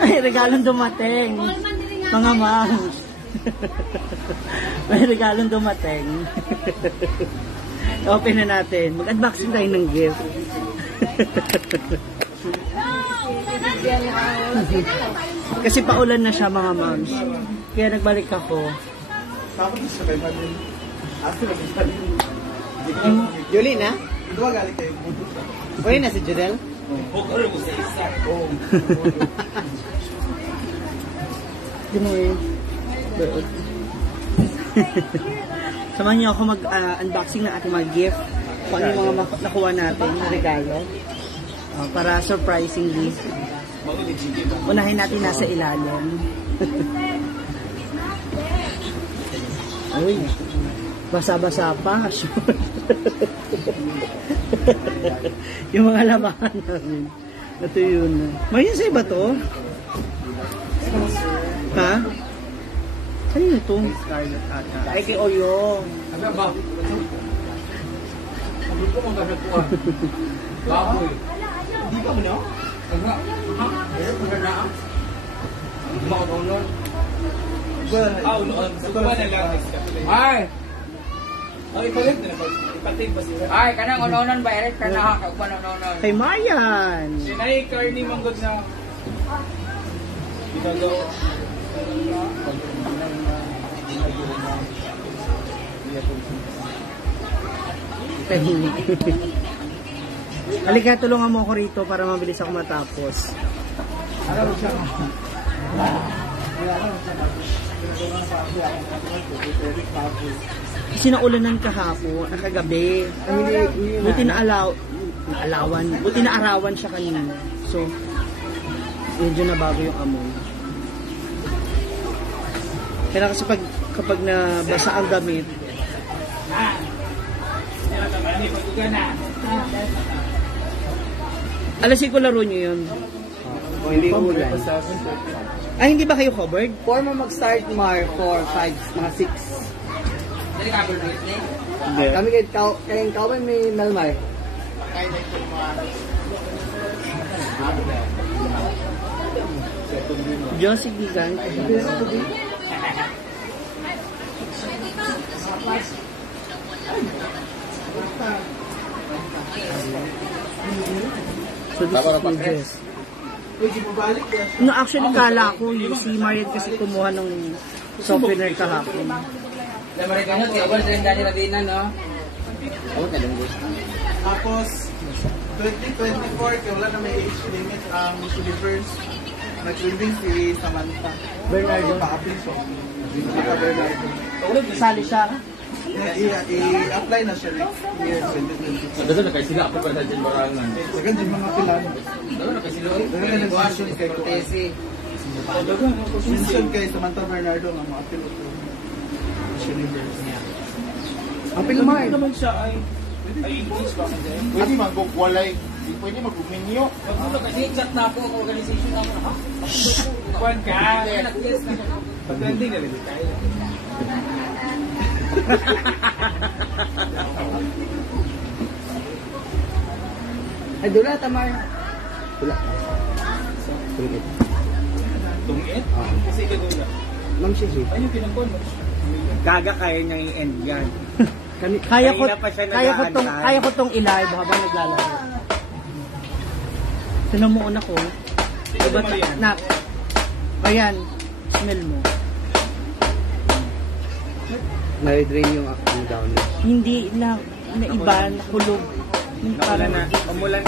Ay, regalong dumating. Mga moms. May regalong dumating. Open na natin. Mag-unboxing tayo ng gift. Kasi paulan na siya mga moms. Kaya nagbalik ako. Julie na? Uy na si Judel? Samahan niyo ako mag-unboxing ng ating mga gift. Kung ano yung mga nakuha natin na regalo. Para surprisingly. Unahin natin nasa ilalim. Uy, basa-basa pa. Yung mga labahan namin. Ito yun. May yun sa iba to? Ha? Saan yun ito? Ay, kay Oyo. Ano ba? Ano ko magkakakuha? Baboy. Hindi ka mo na? Ano? Ha? Ano ko na? Maunon. Unon. Suba na lang. Ay! Ay, ipalit na ba? Ipalit ba sila? Ay, kanang unonon ba? Erit ka na ha? Unonon. Kay Mayan! Sinay, Carney, manggod na. Ibagaw. Halika, tulungan mo ako rito para mabilis ako matapos. Kasi naulanan kahapon, nakagabi. Buti na arawan siya kanina. So, medyo nabago yung amoy. Kaya kasi kapag nabasa ang damit, alas ko laro nyo yun. Hindi ulan. Ay, hindi ba kayo covered? 4 mo mag-start, Mar. 4, 5, mga 6. Hindi covered with me? Hindi. Kami kayong kawan may Melmar. Josie Gigan. So this is the dress. No, actually kala ko yung si Marian kasi kumuha ng softener kahapon. Tapos 2024 kaya wala na may age limit ang Universe. Nag-trending si Samantha Bernardo. Bernardo. Sali siya. I-apply na siya year 2024. Dagan na kay sila ako para sa dyan barangan. Dagan din mga pilan. Dagan na kay sila. Dagan na nag-question kay Cortese. Question kay Samantha Bernardo ng mga apil ito. Universe. Apil Hindi naman siya ay English ba? Pwede mag-walay. Pwede mag-minyo. Kasi exact na ako ang organization naman. Ha? Kuwan ka. Pag-trending na rin tayo. Ay, dula, Tamar. Dula. Tungit? Tungit? Kasi ikaw dula. Ma'am Shishi. Ano yung pinangkon mo? Gaga kaya niyang i-end yan. Kaya ko tong i-live habang naglalaro. Tinan mo una ko. Diba, nak? Ayan, smell mo. Na-drain yung down. Hindi na iba, nakulog.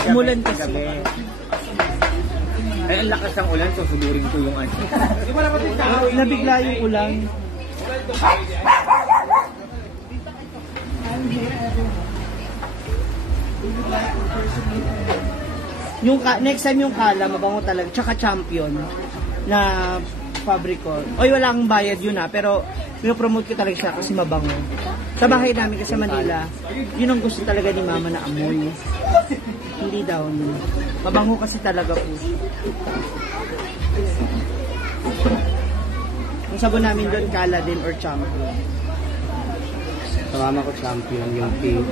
Umulan kasi. Ay, ang lakas ng ulan, so sudurin ko yung ano. Nabigla yung ulan. Yung next time yung kala, mabango talaga. Tsaka champion na Fabrico. Oy, wala akong bayad yun pero pinopromote ko talaga siya kasi mabango. Sa bahay namin kasi Manila, yun ang gusto talaga ni Mama na amoy. Hindi daw. Mabango kasi talaga po. Ang sabon namin doon, kala din or champion. Sa mama ko champion yung pink.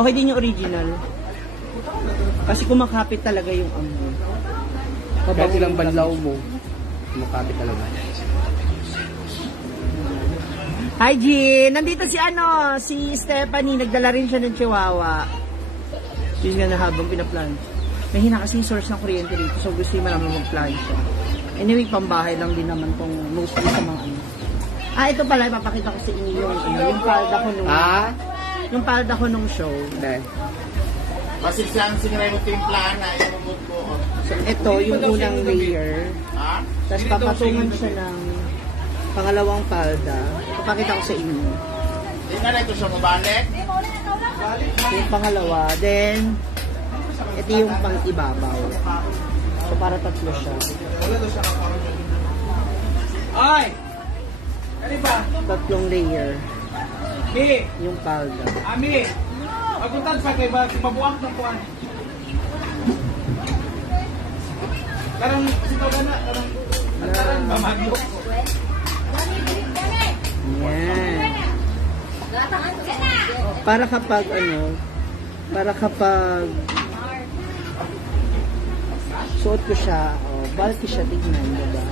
Okay din yung original. Kasi kumakapit talaga yung amoy. Kahit ilang banlaw mo, kumakapit talaga. Hi, Jean! Nandito si Stephanie. Nagdala rin siya ng chihuahua. Yun nga na habang pinaplan. Mahina kasi yung source ng kuryente dito. So, gusto yung maraming mag-plan siya. Anyway, pambahay lang din naman tong mostly sa mga ano. Ito pala, ipapakita ko sa inyo yung palda ko nung... Yung palda ko nung show. Kasi siyang sinira mo yung plana, yung ko. So, ito, yung unang layer. Tapos papatungan siya ng pangalawang palda. Ipapakita ko sa inyo. Hindi nga na ito siya mabalik. Yung pangalawa. Then, ito yung pang-ibabaw. So, para tatlo siya. Ay! Ano ba? Tatlong layer. Mi! Yung palda. Ami! Pagpuntan sa kay mabuak ng kuwan. Karang sitaw na, karang mamagyo. Yan. Para kapag suot ko siya, bulky siya, tignan, diba?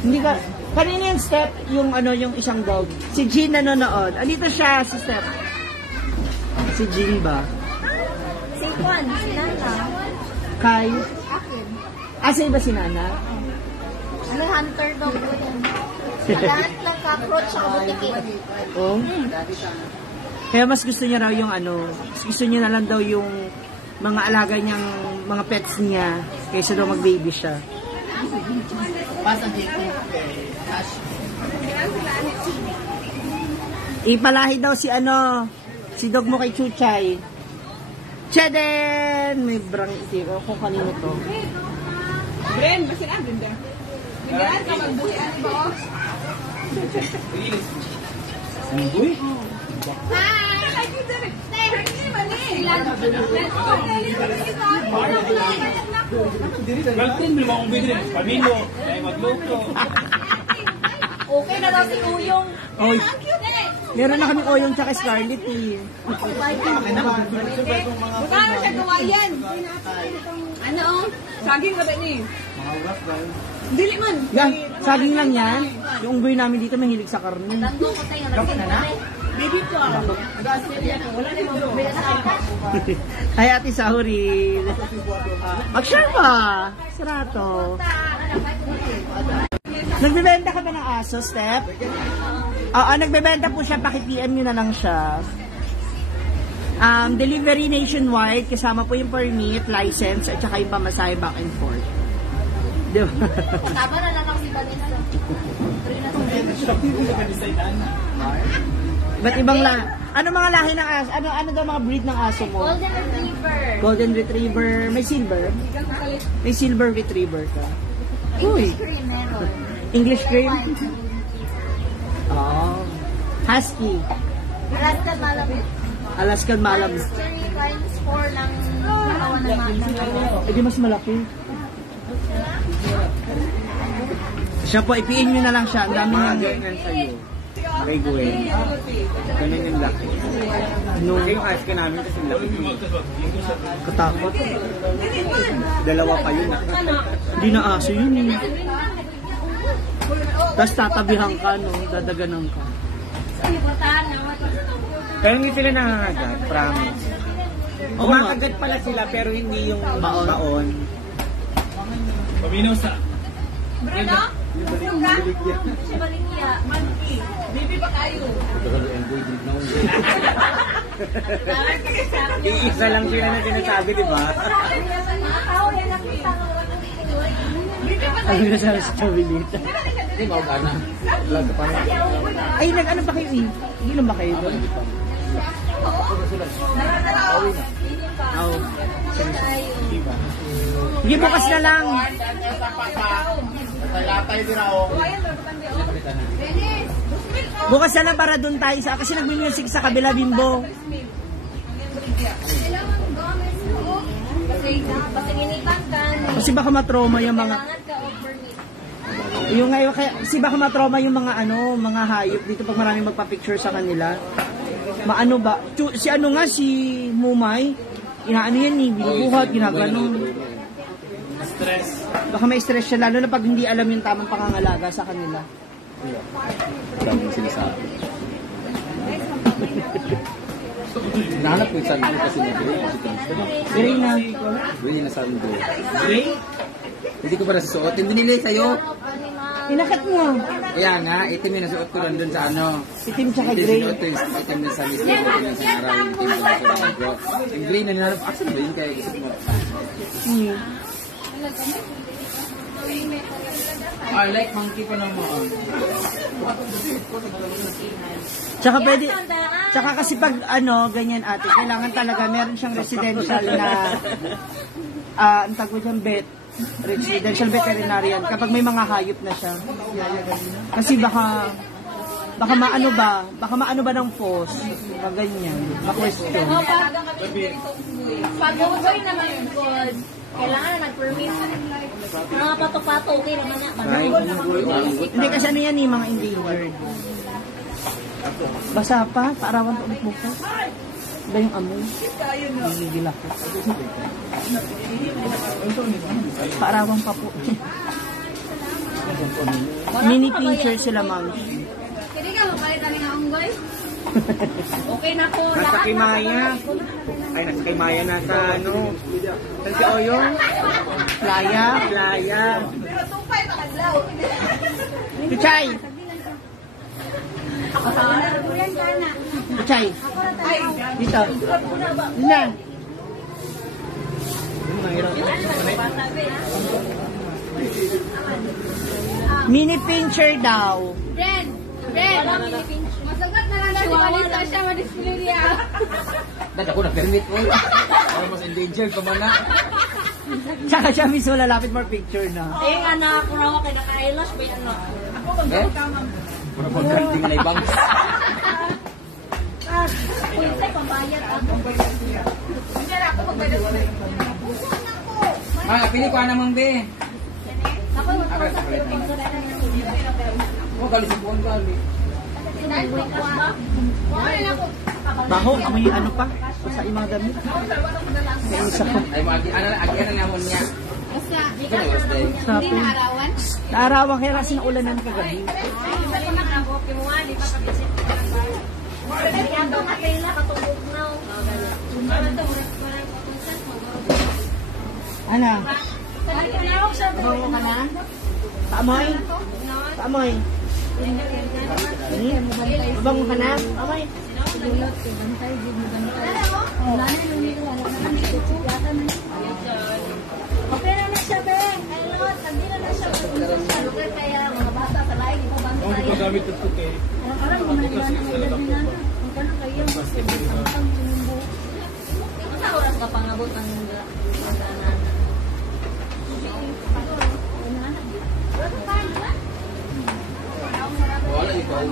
Hindi ka, kanina yung Step, yung yung isang dog. Si Jean nanonood. Andito siya, si Step. Si Jean ba? Si Juan, si Nana. Kay? Akin. Sa iba si Nana? Ano, hunter dog ko yan. Lahat lang cockroach sa butiki. Oh. Kaya mas gusto niya raw yung mas gusto niya na lang daw yung mga alaga niyang mga pets niya kaysa daw mag-baby siya. Ipalahi daw si dog mo kay Chuchay. Cheden! May brang iti. Kung kanino to. Bren, basin ang ganda. Bigyan ka magbuhian ba? Unggoy? Hi! Hindi mali. Galtin, may mga unggoy din. Pamilo, ay magluto. Okay na daw si Uyong. Oy. Ang cute eh. Meron na kami oyong tsaka Scarlet eh. Bukano siya gawayan. Ano? Saging ka ba ni? Dili man. Yan, saging lang yan. Yung unggoy namin dito mahilig sa karne. Tandong ko tayo na. Baby ko. Wala na yung Hi, Ate Sauril. Mag-share ba? Sarato. Nagbebenta ka ba ng aso, Step? Oo, nagbebenta po siya. Paki-PM nyo na lang siya. Delivery nationwide. Kasama po yung permit, license, at saka yung pamasahe back and forth. Diba? Tama na lang si Vanessa. Ba't ibang ano mga lahi ng aso? Ano daw mga breed ng aso mo? Golden Retriever. Golden Retriever. May silver? May silver Retriever ka. Uy. English cream meron. English cream? Oh. Husky. Alaskan Malamute. Alaskan Malamute. 3 times 4 ng katawan ng mga. Eh di mas malaki. Siya po, ipiin nyo na lang siya. Ang dami nang Ganyan sa'yo. Kay Gwen. Ganyan yung laki. Nung yung husky namin kasi laki. katakot. Dalawa pa yun ah. Hindi na aso yun eh. Tapos tatabihan ka, no? Dadaganan ka. Pero hindi sila nangangagat, promise. Oo nga. Kumakagat pala sila pero hindi yung baon. Pamino sa... Bruno? Suga? Sibaligya. Monkey. Baby ba kayo? Iisa lang sila na sinasabi, di ba? Ano na sabi sa Kabilita? Hindi mo ba na? Lago pa na. Ay, nag-ano ba kayo eh? Inom ba kayo doon? Oo. Sige, bukas na lang. Latay din ako. Bukas na lang para doon tayo sa... Kasi nag-music sa kabila, Bimbo. Kasi baka matroma yung mga... Kasi baka matroma yung mga mga hayop dito pag maraming magpa-picture sa kanila. Maano ba? Si ano nga, si Mumay, inaano yan eh, binubuhat, ginaganon. Stress. Baka may stress siya, lalo na pag hindi alam yung tamang pangangalaga sa kanila. Daming sinasabi. Nahanap ko yung sabi ko kasi na Gray na. Gray na sabi ko. Gray? Hindi ko pa nasusuot. Hindi nila sa'yo. Inakat mo. Kaya nga, itim yung nasuot ko nandun sa ano. Itim tsaka Hindi gray. sinuot ko yung itim na sa mismo. Sa araw. Itim na sa ko. Yung gray na nilalap. Asan ba yun kaya gusto mo? I like monkey pa naman. Tsaka pwede, tsaka kasi pag ano, ganyan ate, kailangan talaga meron siyang residential na, ang tawag mo dyan, residential veterinarian kapag may mga hayop na siya. Kasi baka maano ba ng post, pag ganyan, ma-question. Pag-ugoy naman yung good. Kailangan na nag-permit. Mga pato-pato, okay naman na. Manunggol na mag-permit. Hindi kasi ano yan mga endangered. Basa pa, paarawan pa ulit bukas. Iba yung amoy. Gigigil ako. Paarawan pa po. Mini pincher sila, ma'am. Hindi ka mapalit ang nga unggoy? Okay na po. Nasa kay Maya. Ay, nasa kay Maya na sa ano. Saan si Oyong? Playa. Pero tupay makadlaw. Puchay! Puchay! Dito. Na. Mini pincher daw. Red. Masagot na lang siya. Malita siya. Madisplay niya. Dahil ako na-permit ko. Para mas endangered pa man na. Tsaka siya mismo lalapit more picture na. Eh, anak ko raw kay naka-eyelash ba yan? Eh? Pura pa ganding na ibang. Kulisay, pambayad ako. Hindi na ako magbayad. Pili ko namang be. Ako magbayad. Oh, gali si Buwan gali. Baho, amoy ano pa? Sa imang damit. May isa ko. Ay, agi na namon niya. Basta, Sabi. hindi na arawan. Naarawan kaya kasi naulan na kagabi. Sa lima ka ako, kimuha, di pa kabisit. Kaya ito na kaila, katulog na. Ano? Bango Bango ka na? Taamoy? Taamoy? Bango ka na? Taamoy? Okay na siya, be. Hello, nagdila na siya. Kaya mga bata sa lain, di ba bangko Ang tayo? gamit ito kay. Parang gumaliwan na kayo din na. Ang kanang kayo. Sa oras ka pangabot ang mag-anan. Wala ikaw.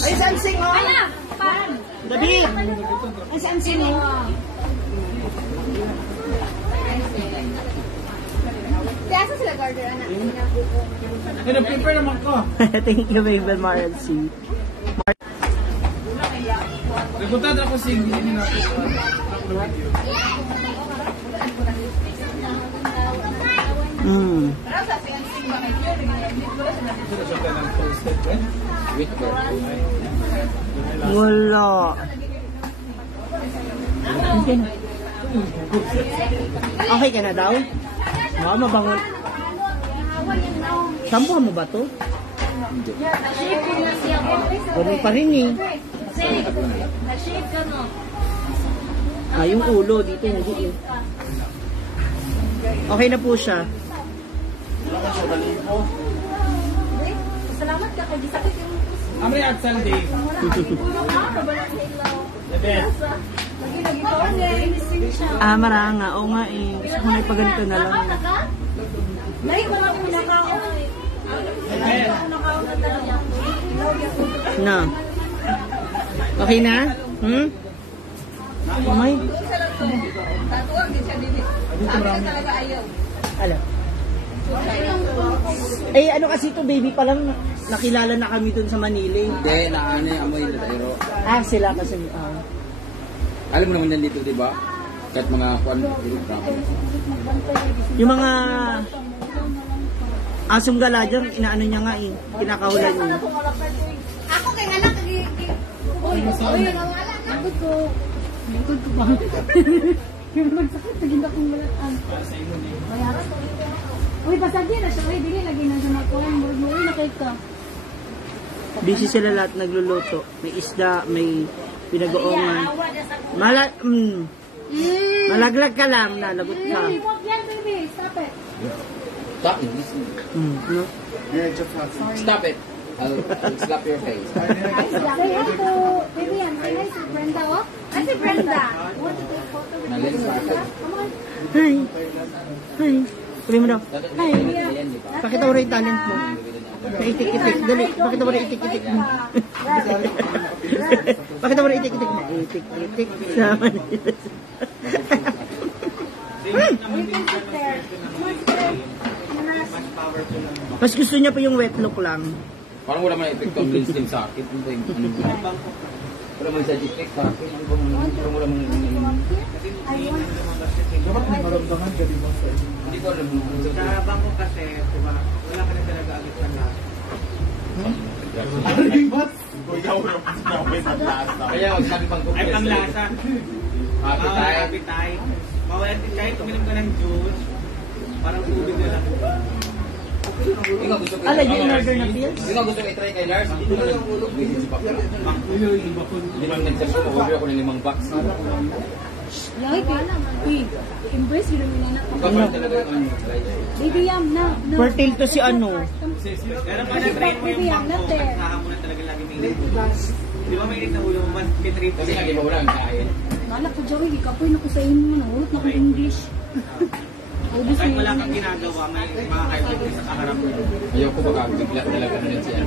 Ay, sansing oh! David! Ay, sansing oh! Kaya sa sila garter, anak. Ay, nag-prepare naman ko. Thank you, Mabel Marl C. Nagpunta ako si hindi na ako. Wait ko. Wala. Okay ka na daw? Mama, bangon. Shampoo mo ba to? Nag-shave na siya. Ganun pa rin eh. Nag-shave ka, no? Ah, yung ulo dito, hindi eh. Okay na po siya. Salamat ka kay sakit yung Amri at Sunday. Ah, maranga. Oo nga eh. Gusto ko na ipaganito na lang. Dahil ko lang pinakaon. Na. Okay na? Hmm? Umay? Tatuwag din siya din. Sabi ka talaga ayaw. Ala. Eh, ano kasi to baby pa lang, nakilala na kami dun sa Maniling. Hindi, naano yung amoy na tayo. Ah, sila kasi, Alam mo naman yan dito, di ba? Kahit mga kwan, yung mga asong gala dyan, inaano niya nga eh, kinakahulan niya. Ako kay anak kay Uy, nawala na ko. Lingkod ko ba? Pero magsakit tagin akong malatan. Bayaran ko. Uy, basag din na siya. Uy, dili lagi na sa makuha. Uy, nakita ka. Busy sila lahat nagluluto. May isda, may pinag-oongan. Malaglag ka lang, nalagot ka. Huwag yan, baby. Stop it. Stop it. No? Stop it. I'll slap your face. Say hi to, baby, say hi to Brenda, oh. Ay, si Brenda. Want to take photo with Brenda? Come on. Hi. Hi. Sabi mo daw. Hi. Pakita mo rin yung talent mo. Sa itik-itik. Dali. Pakita mo rin itik-itik mo. Pakita mo rin itik-itik mo. Itik-itik. Sama nila. You can sit there. Come on, sit there. Mas gusto niya pa yung wet look lang. Parang wala man epekto ang lens din sa akin. Ano ba yung wala man sa effect sa akin. Ano ba parang wala man Dapat may maramdaman ka, di ba, sir? hindi ko alam. Sa bangko kasi, diba, wala ka na talaga agad sa lahat. Kaya magsabi pang Ay, panglasa. Happy time. Happy time. Bawal din kahit uminom ka ng juice. Parang tubig na lang. Ikaw gusto ko Ala, yung order na pills? Ikaw gusto ko i-try kay Lars. Hindi mo lang ulog. Hindi naman nag-search ko. Order ako ng 5 box. Lagi ka. Uy, embrace yun yung minana ko. Ikaw pa talaga yung Baby, yam, na. Fertile to si ano. Pero pag na-try mo yung bangko, nakahamon na talaga lagi may init. Di ba may init na ulo mo? May trip kasi lagi ba wala ang kain. Malak ko, Joey, ikapoy na ko sa inyo. Nahulot na ko English. Kahit wala kang ginagawa, may makakaibigan sa kaharap mo. Ayoko baka bigla talaga na yan siya.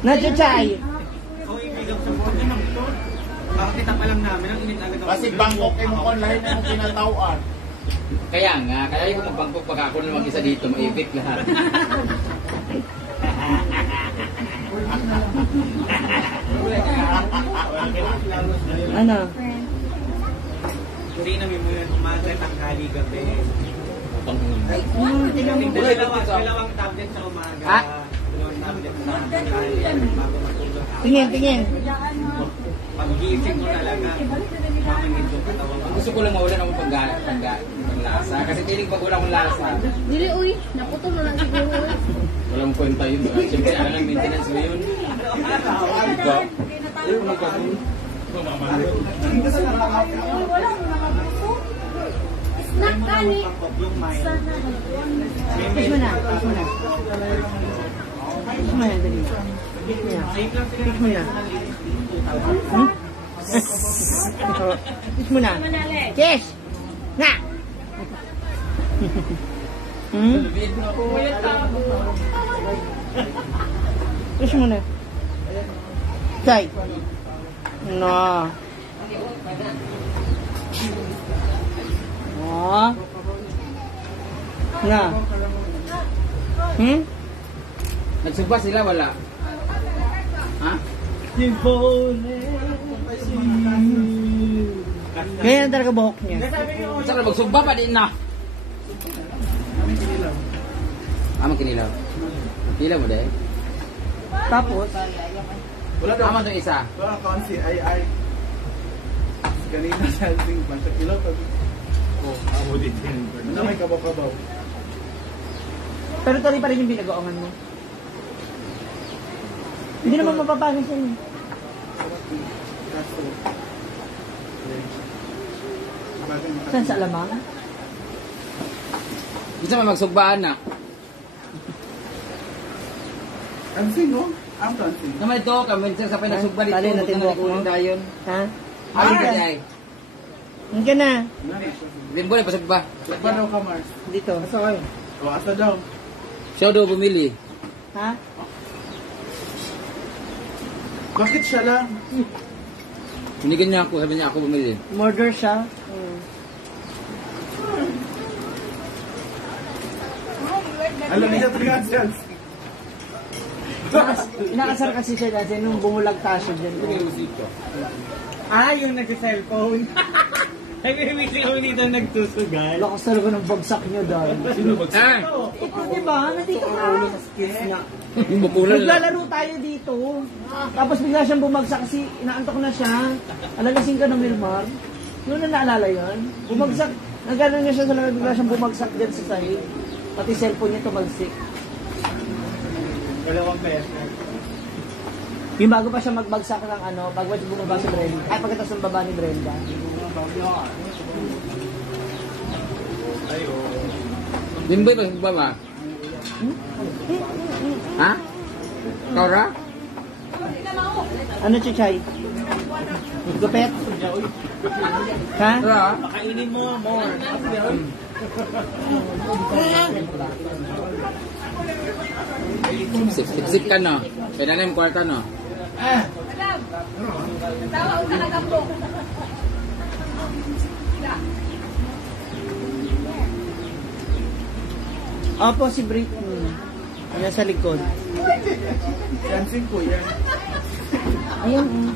Nadjachay. O ibigang sa buwan na naman ito. Bakit kita pa lang namin, ang init agad ako. Kasi Bangkok ay mo online na mo pinatawaan. Kaya nga, kaya yung magpangkok pag ako na mag-isa dito, maibig lahat. Ano? Hindi namin mo yun umaga, tanghali, gabi. Dalawang tablet sa umaga. Ah? Dalawang tablet sa tanghali. Bago matulog ako. Tingin. Pag-gising ko talaga, mamingin yung katawan ko. Gusto ko lang mawalan akong panglasa. Kasi piling pag wala akong lasa, Dili, uy, naputol na lang siguro. walang kwenta yun. Siyempre, ano lang maintenance mo yun. Ikaw? Ayun, magkakaroon. Snack kani. Yung may Kiss mo na. Kiss mo na. Kiss mo na. Dali. Kiss mo na. Hmm? Kiss mo na. Kiss! Na! Hmm? Kiss mo na. Kay. No. Oh. Na. Hmm? Nagsumpa sila, wala. Ha? Ganyan talaga buhok niya. Saan na magsumpa pa din na? Kinilaw. Kilaw mo dahil? Tapos, Wala daw. Tama itong isa. Wala ka si ay. Ganina sa ating basta kilaw pag. Oh, amo din. Ano may kabaw-kabaw. pero tuloy pa rin yung binagoongan mo. Hindi naman mapapagas yan. Kaso. Saan sa alamang? Gusto mo magsugbaan na? Ang sino? Ang tansin. Naman ito, kaminsan sa pinagsugba dito. Tali natin buhok mo. Dayon. Ha? Ay, ay. Hindi ka na. Limbo na, pasok ba? Ba daw ka, Mars? Dito. Asa kayo? O, asa daw? Siya daw bumili. Ha? Bakit siya lang? Binigyan niya ako, sabi niya ako bumili. Murder siya. Alam niya 3 chance. Nakasar kasi siya dati nung bumulagta siya dyan. Yung nag-cellphone. Nag-wishing ako dito nagtusugal. Lakas talaga ng bagsak niyo dahil. Ah! Ito diba? Nandito ka. Yung bukulan lang. Naglalaro tayo dito. Tapos bigla siyang bumagsak kasi inaantok na siya. Alalasing ka ng Milmar. Yun na naalala yun. Bumagsak. Nagano niya siya sa lamang bigla siyang bumagsak dyan sa sahig. Pati cellphone niya tumagsik. Dalawang beses. Yung bago pa siya magbagsak ng bago pa siya bumaba si Brenda. Ay, pagkatapos ng baba ni Brenda. Limbo ba ba ba? Ha? Kaura? Ano, Chichay? Gupet? Ha? Kaura? Makainin mo, more. Sip-sip ka no? Kaya na yung kwarta no? Tawa ko na po. Opo, si Britney. Yan sa likod. Dancing po yan. Ayun.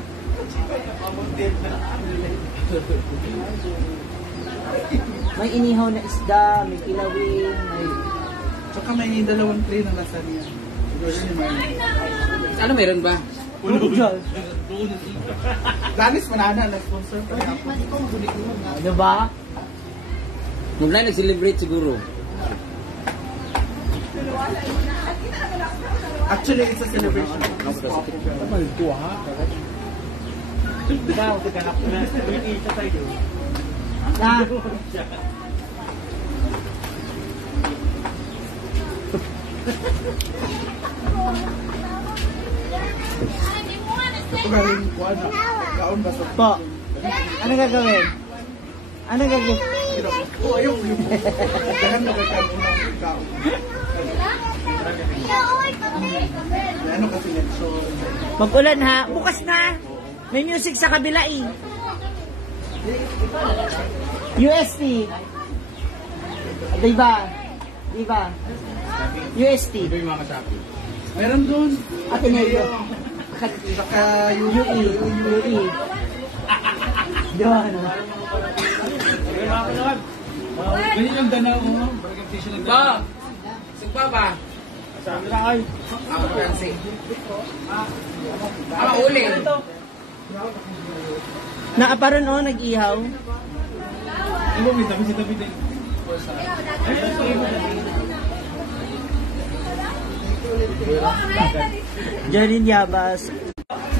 May inihaw na isda, may kilawin, may... Tsaka may 2 tray na lasagna. Siguro yun yung may... Ano meron ba? Diyos. Danis manana na sponsor pa niya ako. Ano ba? Nung na nag-celebrate siguro. Actually, it's a celebration. Ikaw, pagkanap ko na. Isa tayo. Ah, Ito galing ko ano. Gaon ba sa... po. Ano gagawin? Ano gagawin? Oh, ayun. Dahan na kayo ng gaon. Ano kasi election? Mag-ulan ha. Bukas na. May music sa kabila eh. UST. Diba? Diba? UST. Meron doon. Ateneo. Saka UE. UE. Diba ano? Ganyan yung danaw mo. Ba? Sugba ba? Ako Francis. Uli. Naaparon o, nag-ihaw. Janine Yabas.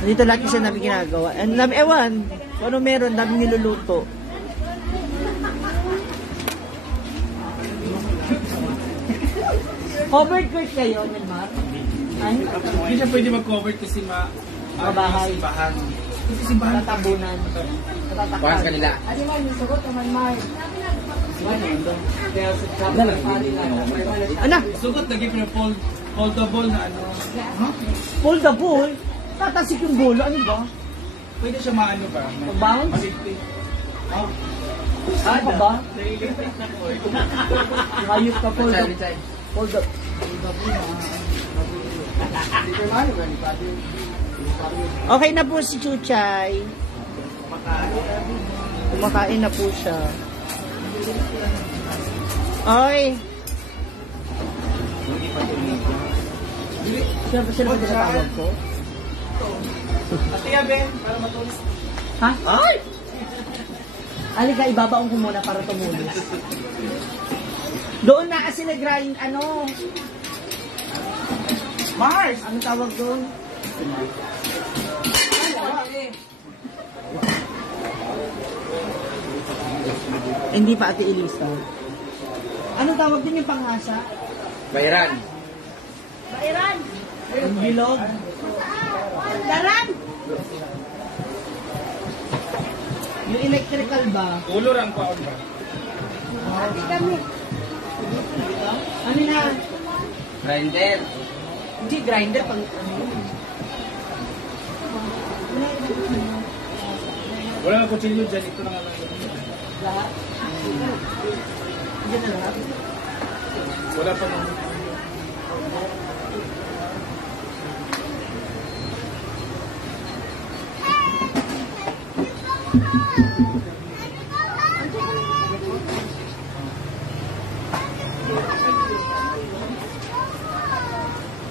Dito lagi siya namin ginagawa. And ewan, kung ano meron, namin niluluto. Covered court kayo, Nelmar? Ay? Hindi siya pwede mag-cover kasi Mabahay. simbahan. kasi simbahan. Tatabunan. Parang kanila. Ano man, yung sagot naman, Mark? Ano? Sugot lagi foldable na ano. Pull the bull? Tatasik yung bulo, ano ba? Pwede siya maano ba? Mag-bounce? Ano ka ba? Hayop ka, pull the Hold up. Okay na po si Chuchay. Kumakain na po siya. Oy. Sino ba tawag ko? Atiya, Ben, para matulis. Ha? Ay! Halika, ibabaon ko muna para tumulis. Doon na kasi nag-grind, ano? Mars! Anong tawag doon? Hindi pa, Ate Elisa. Anong tawag din yung panghasa? Bayaran. Bairan! Yung bilog. Daran! Yung electrical ba? Ulo lang pa ba? Ate kami. Ano na? Grinder. Hindi, grinder pang ano yun. Wala na kutsilyo dyan. Ito na nga lang. Lahat? Diyan na lahat? Wala pa nang...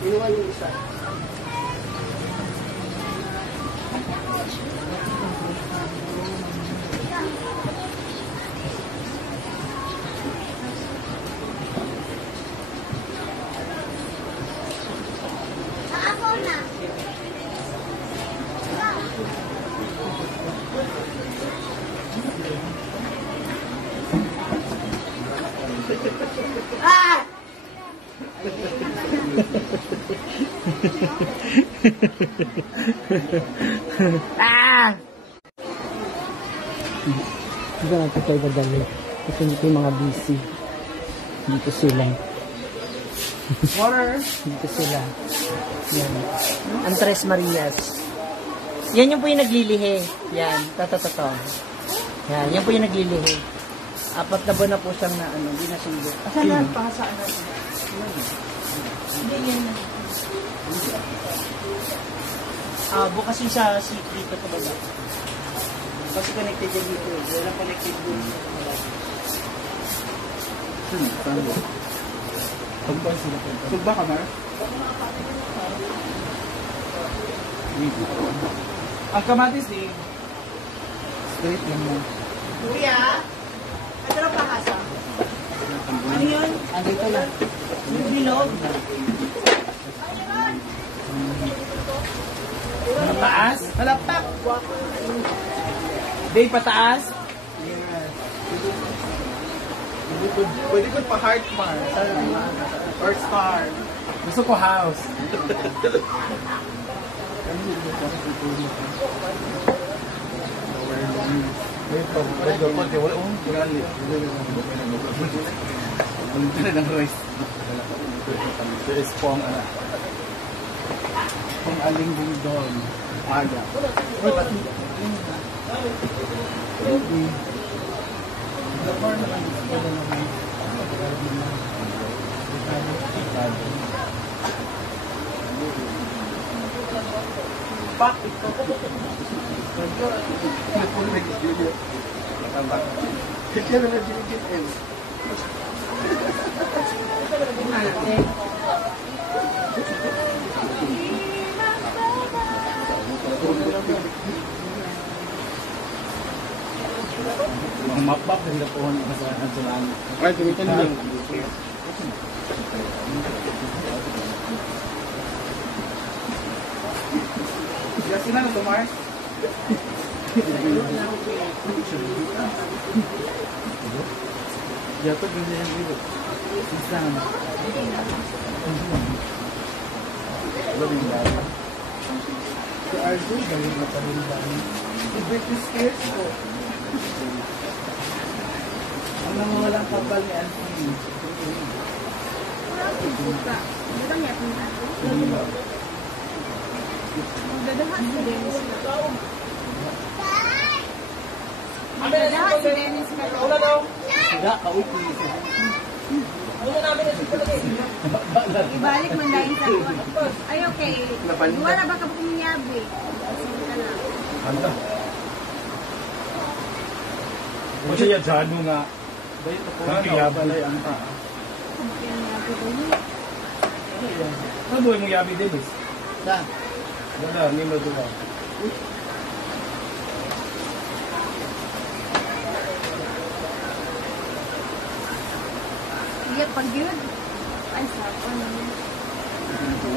Inuwan yung isa. Ako na. Ah! Ah! Hindi natin tayo dadali. Kasi dito yung mga busy. Dito sila. Water. Dito sila. Yan. Andres Marias. Yan yung po yung naglilihi. Yan. Totoo. Yan. Yan po yung naglilihi. 4 na buwan na po siyang na ano. Hindi na singgo. Asan na? Pakasaan natin. Hindi yan. Bukas yung sa seat dito sa baba. Kasi connected yan dito. Wala connected dito. Sugba ka, Mar? Ang kamatis din. Straight lang mo. Kuya, ito na pakasa. Ano yun? Andito na. Yung bilog. Pataas? Palaptak. Day pataas? Pwede ko pa heart, Mar. Or star. Gusto ko house. Ulit na ng rice. Ito is pong ano. Pong aling din doon. Aga. Kaya naman dinigit Ang map-map na sila po sa Ansulan. Ay, tumitin lang. Yasin na ito, Mar. Jatuh ganyan yung dito. Isang. Labing dami. Si Arzo, galing na pa rin dami. Si British Skills ko. Ang nangawalang kapal ni Anthony. Ibalik man dahil sa kuwan. Ay, okay. Wala ba ka pumunyabi? Ano? O siya dyan mo nga. Ang kiyabal ay ang taa. Ano buhay mong yabi din, Miss? Saan? Wala, hindi mo ito ba? Iya, pag yun. Ay, sapa naman.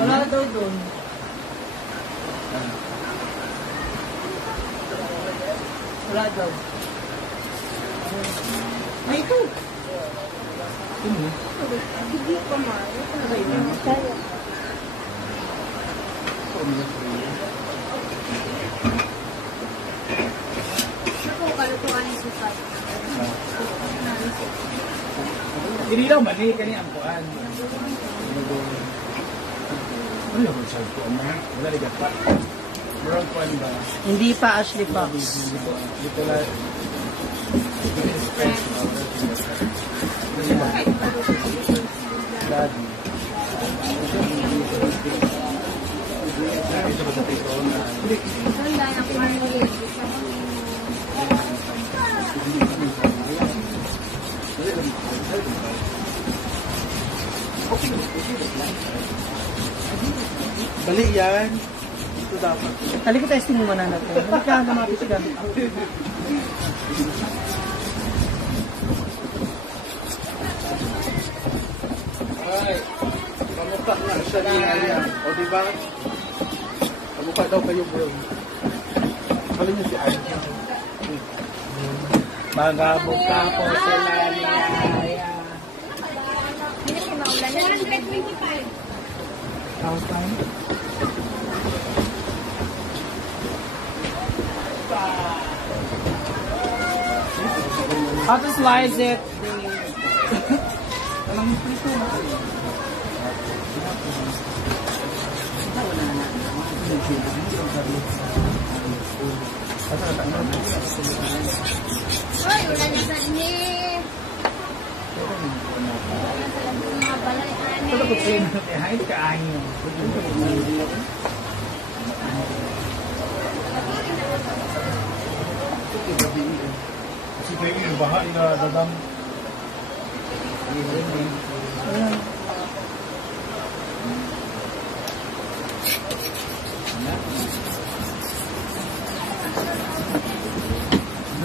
Wala daw doon. Wala daw. Ay, ito. Hindi pa man. Ako, Pila mani kani ang kuan. Ano yung sa kuan na? Wala rin pa. Murag kuan ba? Hindi pa Ashley Fox. Dito lang. Daddy. Bali yan. Ito dapat. Halika testing mo muna natin. Halika, namapit ka. Ay, kamukha nga siya ni Aya. O diba? Kamukha daw kayo bro. Kali niyo si Aya. Magabog ka po sila ni Aya. Hindi siya maulan. 125. House time? How to slice it? Ay, wala na sa ni. Mga balay ani. Ito ko kayo kahit kaanyo. Kasi kayo yung baha na dadam.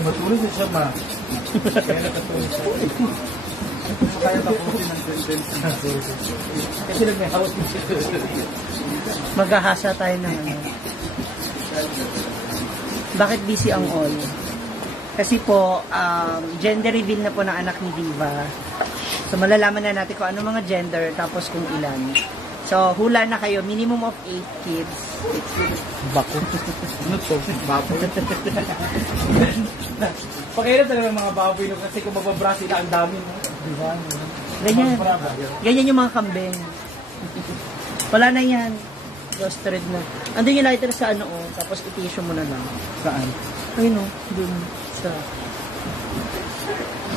Matulog siya ma. Kaya nakatulog siya. Kaya tapusin ng sentence. Kasi nag-house siya. Maghahasa tayo ng ano. Bakit busy ang all? Kasi po, gender reveal na po ng anak ni Diva. So, malalaman na natin kung ano mga gender, tapos kung ilan. So, hula na kayo. Minimum of 8 kids. Bako. Ano to? Baboy. Pakailan talaga mga baboy no? Kasi kung magbabra sila ang dami. No? Diba? Ganyan. Ganyan yung mga kambing. Wala na yan. Lost thread na. Andun yung lighter sa ano, oh. Tapos i-tissue mo na lang. Saan? Ayun, oh. Dun. Sa...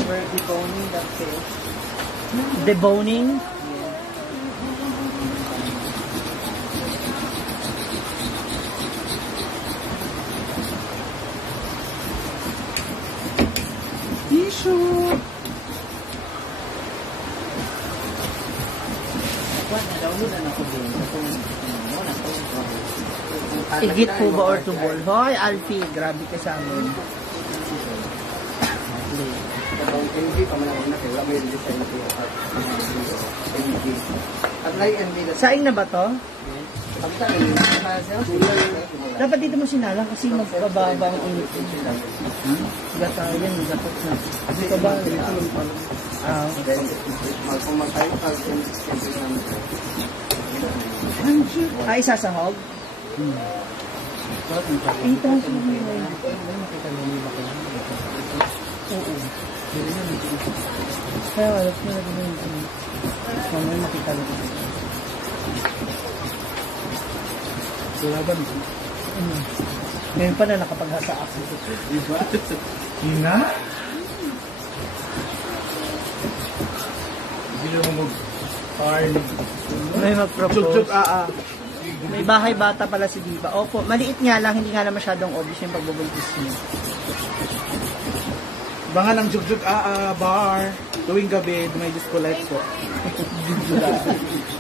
Where deboning, that's it. Deboning? Tissue! Igit po ba or tubol? Hoy, Alfie, grabe ka sa amin. Saing na ba to? Dapat dito mo sinalang kasi magbababa ang init. Gata, yan, dapat na. Dito ba? Isasahog? Ito, oo. Kaya wala ko na gano'n yung mamaya makita lang. Wala ba? Ngayon pa na nakapaghasa ako. Diba? Ina? Hindi naman mag-parn. May mag-propose. May bahay bata pala si Diva. Opo, maliit nga lang, hindi nga na masyadong obvious yung pagbubuntis niya. Bangan ng Jugjug bar. Tuwing gabi, may disco lights po.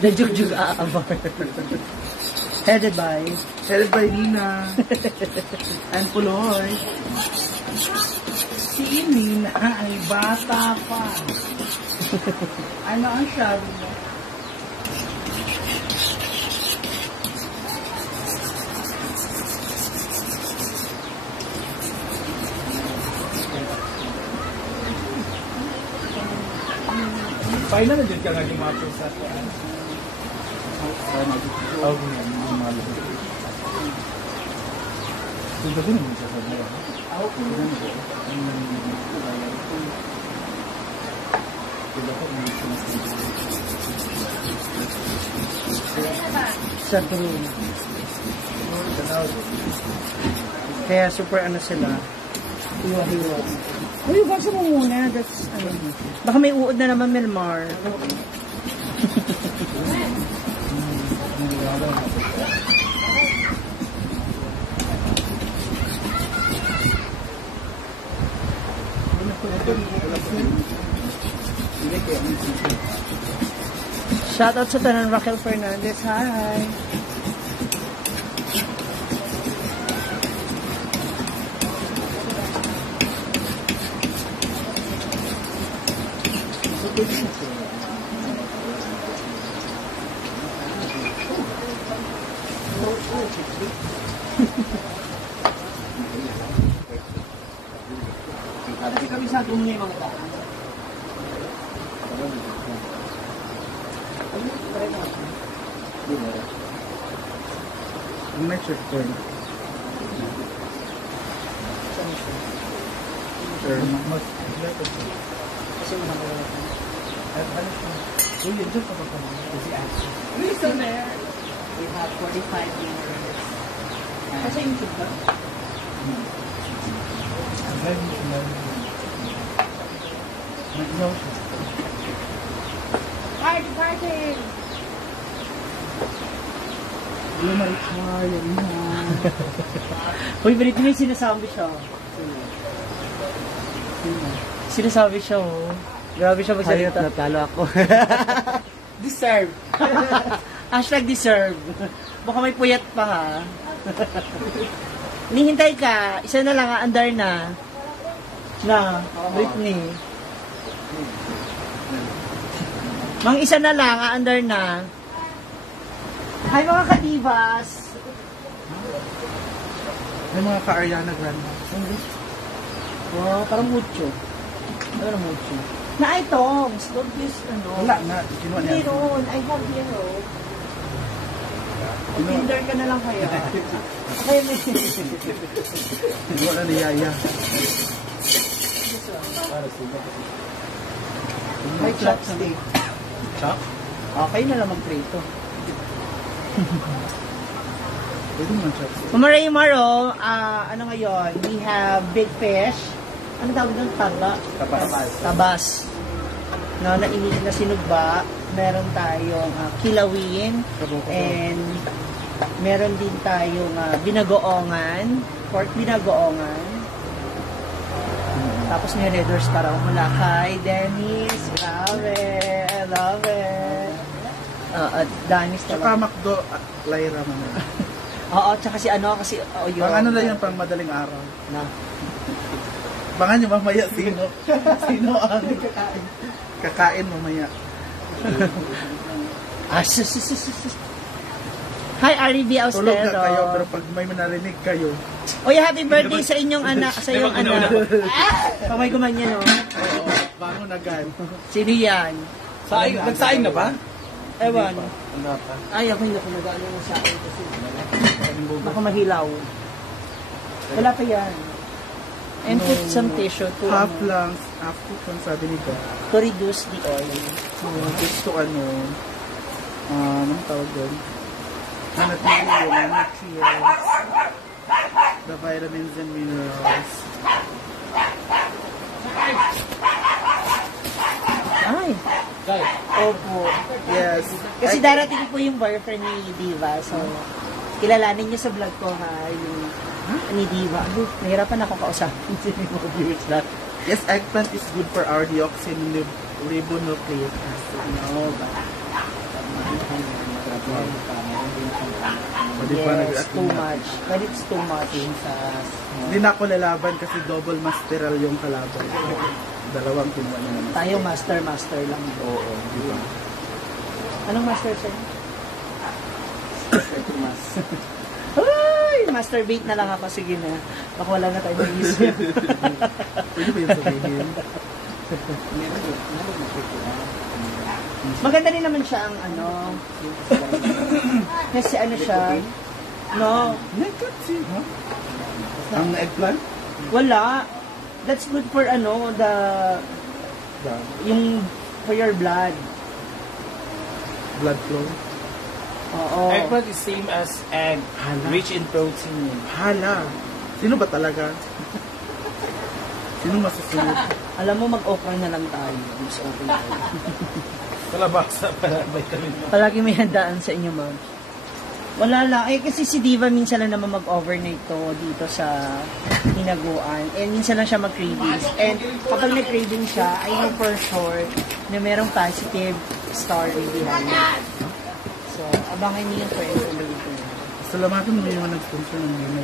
The Jugjug Aabar. Headed by Nina. And Puloy. Si Nina ay bata pa. ano ang sabi mo? Final na din ka nga lumapo sa kuan. Oh, mga Ito din naman siya sa mga. Sa true. Kaya super ano sila. Hiwa-hiwa. Uy, basa mo muna. That's, ano. Baka may uod na naman, Melmar. Shoutout sa tanan Raquel Fernandez. Hi! Kasi kami sa atin ngayon mga tao. May checkpoint. Sure. Kasi wala ko. Uy, yun dyan pa ba? Kasi Listen there. We have 45 minutes. Kasi yung tube ba? Party! Uy, Brit, may sinasabi siya. Sinasabi siya, oh. Grabe siya magsalita. Natalo ako. Deserve. Hashtag deserve. Baka may puyat pa, ha? Nihintay ka. Isa na lang, andar na. Na, Britney. Mang isa na lang, andar na. Hi mga kadivas. may mga ka-Ariana Grande. Wow, parang mucho. Parang mucho. Na ito, don't use ano. Wala na. Kinuha niya. Meron, I have here. Tinder ka na lang kaya. Kaya may... Kinuha na ni Yaya. May chopstick. Chop? Okay na lang mag-prito. Pwede naman chop. Mamaray Maro, ano ngayon? We have big fish. Ano tawag doon? Tabas. No, na sinugba. Meron tayong kilawin. And meron din tayong binagoongan. Pork binagoongan. Tapos may red doors para mula kay Dennis. Grabe. I love it. At Dennis Tsaka McDo, Lyra man. Oo, tsaka si ano, kasi yun. Pang ano na yun, pang madaling araw. Na. Bangan nyo mamaya sino. Sino ang kakain mamaya. Hi, R.B. Austero. Tulog na kayo, pero pag may manarinig kayo. Oy, happy birthday sa inyong anak, sa iyong anak. Kamay kuman yan, no? Bangon agad. Sino yan? Nagsaing na ba? Ewan. Ano pa? Ay, ako hindi ako nag-ano ng sa akin kasi baka mahilaw. Wala pa yan. And put some tissue to, Half lang, half cook sabi ni God. to reduce the oil. Gusto anong tawag doon? Manatili yung nutrients, the vitamins and minerals. Ay, opo. Yes. Kasi darating po yung boyfriend ni Diva. So, kilalanin niyo sa vlog ko ha, yung ni Diva. Nahirapan ako kausapin si mga viewers lahat. Yes, eggplant is good for our deoxyribonucleic acid. No, but Yes, too much. But it's too much. Hindi na ako lalaban kasi double masteral yung kalaban. Dalawang kinuha na naman. Tayo master lang. Oo, di ba? Anong master sir? Ay, masturbate na lang ako. Sige na. Baka wala na tayo mag-isip. Pwede ba yung sabihin? Maganda din naman siya ang ano. Kasi ano siya. No. Ang eggplant? Wala. That's good for ano, yung for your blood. Blood flow. Oo. Eggplant is same as egg, rich in protein. Hala. Sino ba talaga? Sino masusunod? Alam mo, mag-okra na lang tayo. Mas okay tayo. Kalabasa para vitamin. Palagi may handaan sa inyo, ma'am. Wala lang. Eh, kasi si Diva minsan lang naman mag-overnight to dito sa hinaguan. And minsan lang siya mag-cravings. And kapag nag-craving siya, I know for sure na merong positive story behind it. So, abangan niyo yung kwento dito. Salamatan mo yung nag-sponsor ng May.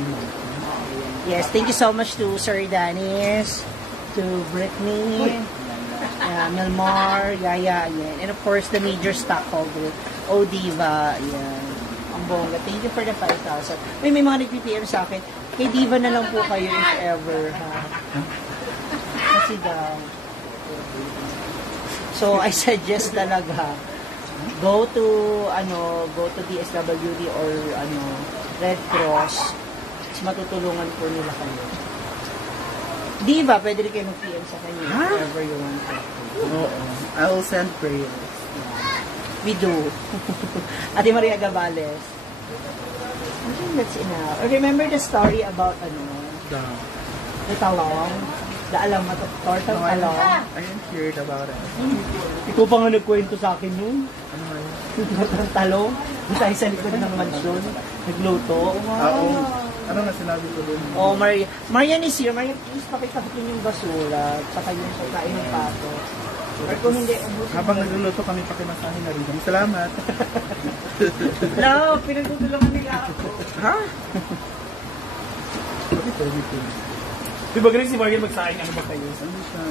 Yes, thank you so much to Sir Danis, to Brittany, Melmar, Yaya, yan. And of course, the major stockholder, Diva, yan. Ang bongga. Thank you for the 5,000. May mga nag-PPM sa akin, kay Diva na lang po kayo if ever, ha? Kasi daw. So, I suggest talaga, go to DSWD or Red Cross. Mas matutulungan po nila kayo. Diva, pwede rin kayo mag-PM sa kanya if ever you want to. Oo. I will send prayers. We do. Ate Maria Gavales. I think that's enough. Remember the story about the talong? The alam mo, tortang talong? I am heard about it. Ikaw pa nga nagkwento sa akin yun. Ano nga yun? Tortang talong? Doon tayo sa likod ng mansyon. Nagluto. Oo. Ano na sinabi ko dun? Oh, Marian is here. Marian, please pakitakin yung basura. Saka yung pagkain ng pato. Or kung hindi, Habang nagluluto kami, pakimasahin na rin. Salamat. no, pinagtutulungan nila ako. Ha? Bakit pwede ko? Di ba galing si Morgan magsaing ano ba kayo? Ano siya?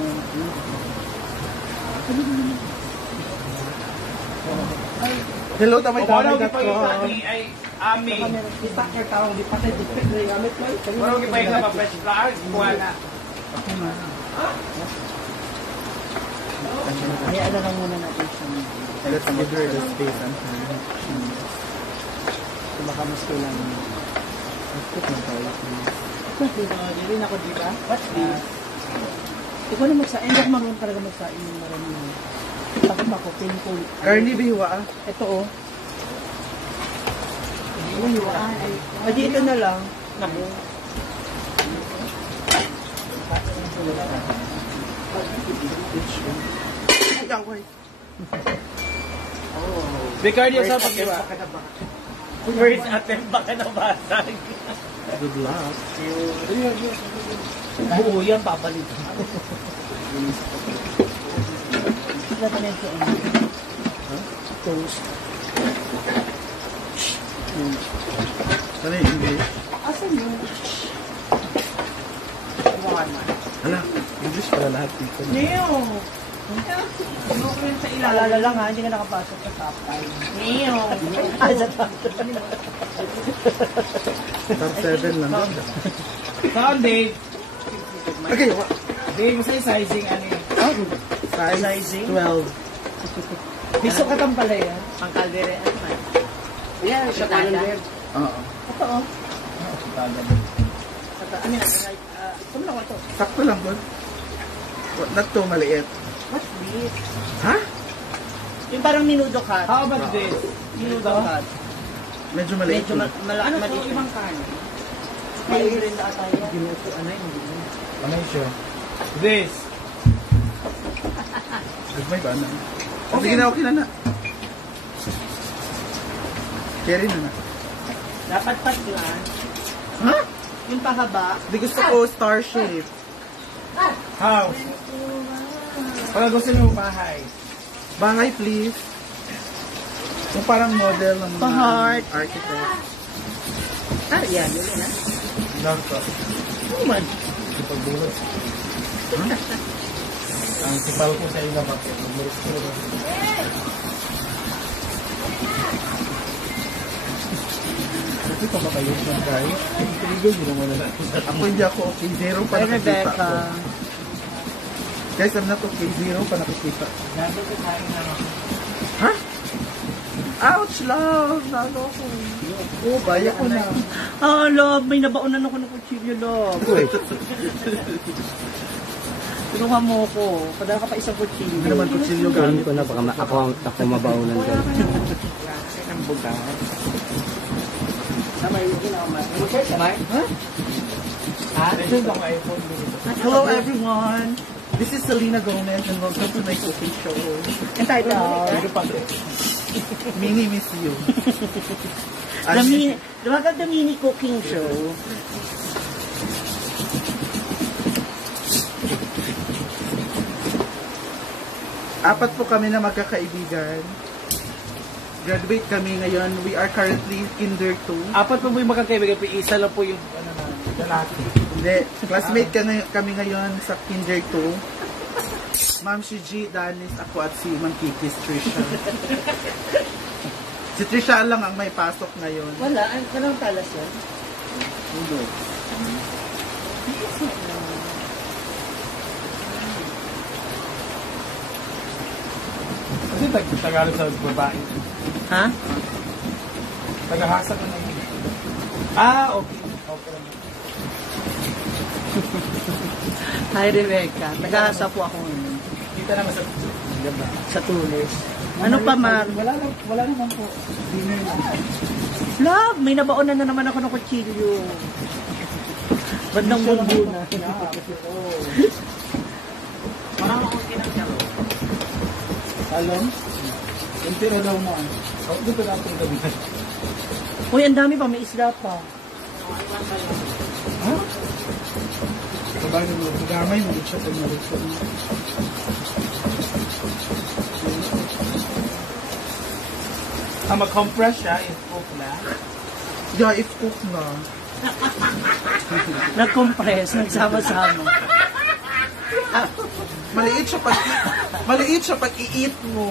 Hello, tamay-tamay ka ko. Ay, Ami. Di pa kayo tawang di pa kayo dipit na gamit mo. Parang kipay na pa fresh flowers, kuha na. Ay, ano lang muna natin siya. Let's give her the space and time. So, baka mas kailangan. Put na tayo. Rin ako, di ba? What's this? Ikaw na magsain. Hindi ako marunong talaga magsain yung marunong. Takot ako, painful. Carney biwa ah. Ito oh. Ay, dito na lang. Naku. Ricardo, sa pag-iwa. First attempt, baka nabasag. Good luck. Buo yan, papalit. Sila pa na ito. Toast. Ano yung English? Asan yun? Hala, English pala lahat dito. Neo! Alala lang ha, hindi ka nakapasok sa top 5. Neo! Sa top 5. Top 7 lang. Saan, Dave? Okay, Dave, mo sa sizing, ano yun? Sizing? 12. Piso ka tang pala yan? Ang kaldere. Yeah, siya ka lang. Oo. Ito oh. Ano na? Ito na ito. Sakto lang po. Not too maliit. What's this? Ha? Yung parang minudo cut. How about this? Minudo cut. Medyo maliit. Medyo malaki. Ano po ibang kanin? May rin na tayo. Ginuto, ano yun? Ano yun siya? This. May ba na? Sige na, okay na. Carry na. Dapat patlan. Ha? Yung pahaba. Di gusto ko star shape. House. Pag gusto nyo bahay. Bahay, please. Yung parang model ng mga Pa-heart. architect. Yan. Yun na. Love to. Ano man? Ipagbuhat. Ang sipal ko sa ila bakit. Magmuris ko rin. Ito pa ba kayo siya, guys? Ako hindi ako okay. Zero pa Ay, nakikita Rebecca. ako. Guys, I'm not okay. Zero pa nakikita. Ha? Ouch, love! Lalo ako. Oo, baya ko na. Ah, love. May nabaunan ako ng kutsilyo, love. Tulungan mo ko. Padala ka pa isang kutsilyo. Hindi naman kutsilyo Kunin gamit. ko na, baka ako mabaunan ko. Ang buga. Tama yung ginawa. Hello everyone! This is Selena Gomez and welcome to my cooking show. Entitled. Mini miss you. The mini cooking show. Apat po kami na magkakaibigan. Graduate kami ngayon. We are currently kinder 2. Apat po yung magkakaibigan, isa lang po yung lalaki. Hindi. Classmate kami ngayon sa kinder 2. Ma'am si G, Danis, ako at si Ma'am Kikis, Trisha. Si Trisha lang ang may pasok ngayon. Wala. Anong talas yan? Hindi. Kasi Tagalog sa babae. Ha? Tagahasa ko na yun. Okay. Okay lang. Hi, Rebecca. Nag-aasa po ako ngayon. Kita naman sa ganda. Sa Tunis. Ano pa, Mar? Wala naman po. Dinner lang. Love, may nabaon na naman ako ng kutsilyo. Bandang bumbu na. Parang ako kinagkaro. Alam? Yung tiro daw mo. Dito na ako gabi. Uy, ang dami pa. May isla pa. Ha? Sabagay mo. Gamay mo. Siya sa narito. Mag-compress siya. I-cook na. Yeah, if cook na. Nag-compress. Nagsama-sama. Maliit siya pag i-eat mo.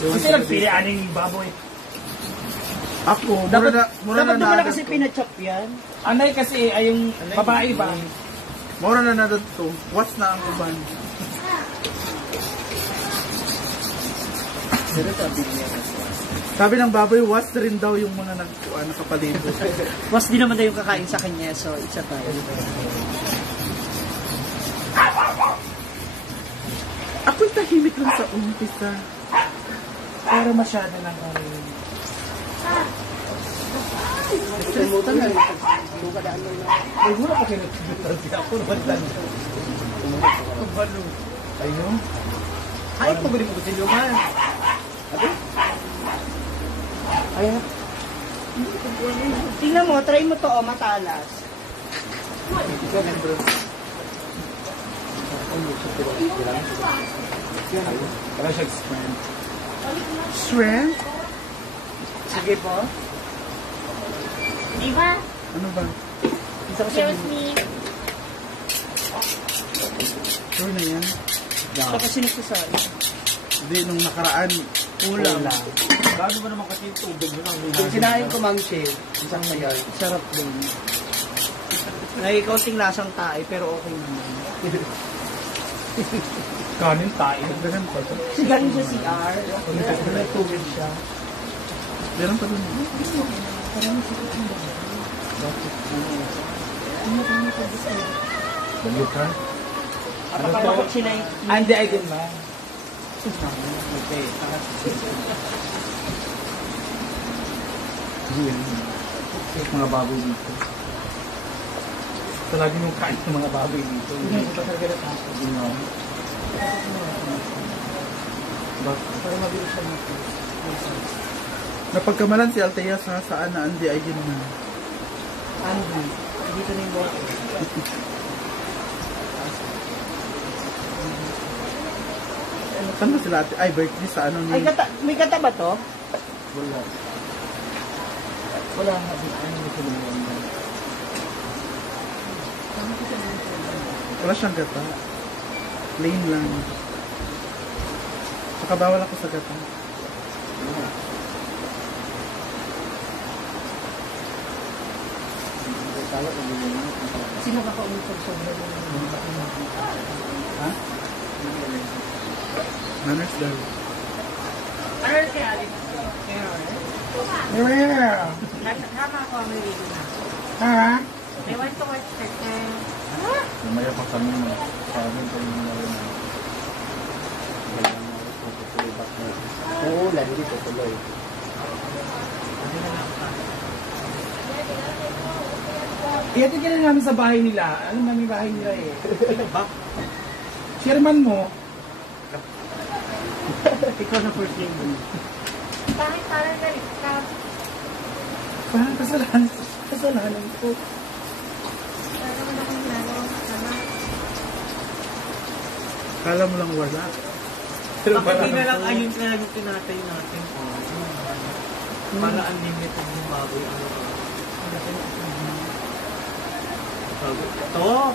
Kasi nagpili aning baboy. Ako, Dapat mura mo na na kasi pinachop yan. Anay kasi ay yung babae ba? Mura na to. What's na ang uban? Sabi ng baboy, what's rin daw yung mga nakapalibot. Was di naman daw yung kakain sa kanya. So, isa tayo. Ako'y tahimik lang sa umpisa. Pero masyado na Kalimutan na. Ay, mura ko kinagsibitan siya. Ako naman lang. Ayun. Ay, pabili mo kasi luman. Ayan. Tingnan mo, try mo to, matalas. Para siya expand. Shrimp? Sige po. Diba? Ano ba? Isa ko sa Excuse me. Sure na yan? Isa ko sinisasari. Hindi, nung nakaraan, kulang. Bago ba naman kasi yung tubig mo lang? Sinahin ko, Ma'am Shea. Isang mayay. Sarap din. Nagkaunting lasang tae, pero okay naman. Kanin tayo. Ganun pa ito. Sigarin siya CR. May tubig siya. Meron pa dun. Balik ka? Kapag sinay. Hindi, ay din ba? Okay. Mga baboy dito. Talaga yung kain ng mga baboy dito. Hindi ko talaga na tapos. Para mabilis siya natin. Napagkamalan si Althea sa saan na Andy ay yun na. Andy. Dito na yung bote. Saan ba sila ate? Ay, birthday sa ano ni... Ay, may kata ba to? Wala. Wala nga din. Ano yung tulungan mo? Wala siyang gata. Plain lang. Saka bawal ako sa gata. Sino ka pa umitag sobra mo? Ha? Manners daw. Ano kaya? Yeah! Nakakama ko ang naliligo na. Ha? I want to watch Turtle. Mamaya pa kami sa amin kayo na. Oo, lagi dito tuloy. Ihatid ka na namin sa bahay nila. Alam namin bahay nila eh. Chairman mo. Ikaw na first name mo. Bakit parang galit ka? Parang kasalanan ko. Parang wala kang ginagawa masama. Kala mo lang wala. Bakit hindi na lang ayun na lang yung tinatay natin? Para unlimited yung baboy. Ito!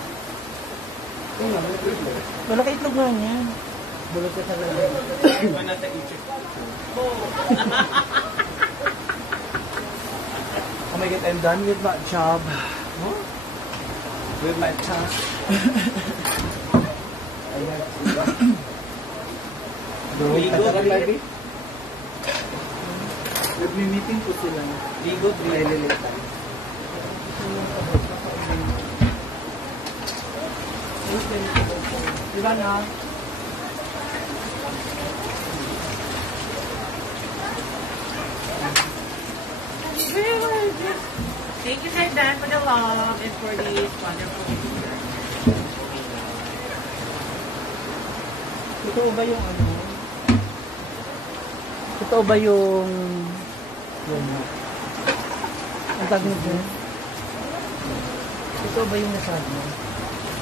Wala ka itlog nga niya. Bulot ka talaga. Iba na sa i-check. Oh my God, I'm done with my job. With my task. Ligo, Nag-meeting po sila. ligo, drill. Diba na? Thank you, Sir Dan, for the love and for this wonderful picture. Totoo ba yung ano? Totoo ba yung... Yun. Ang tag nito? Totoo ba yung nasabi mo?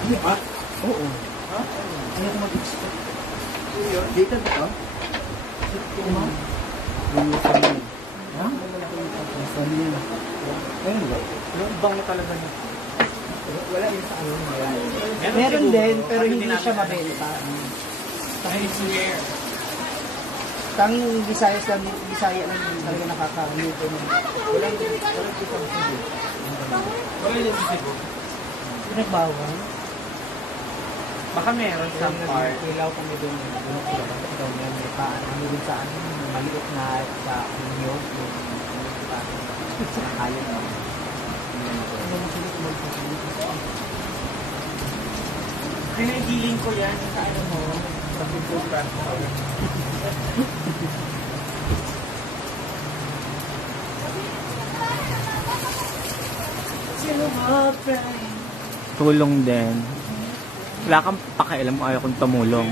Hindi ba? Oo. Ha? Ano ko mag-expect? Dito ba ito? Ano? Yung family. Ha? Yung family. Ayun ba? Yung bango talaga niya. Wala yung sa ano. Meron din, pero hindi siya mabenta. I swear. Tanging Bisaya lang yung talaga nakakaluto mo. Wala yung sisigo. Pinagbawal. Baka meron some part. Ilaw kami doon. Daw niya may paan. Ano din sa ano, maliit na sa inyo. Sa kayo na. Pinagiling ko yan sa ano mo. Sa pintura. Tulong din. Wala kang pakialam kung ayaw kong tumulong.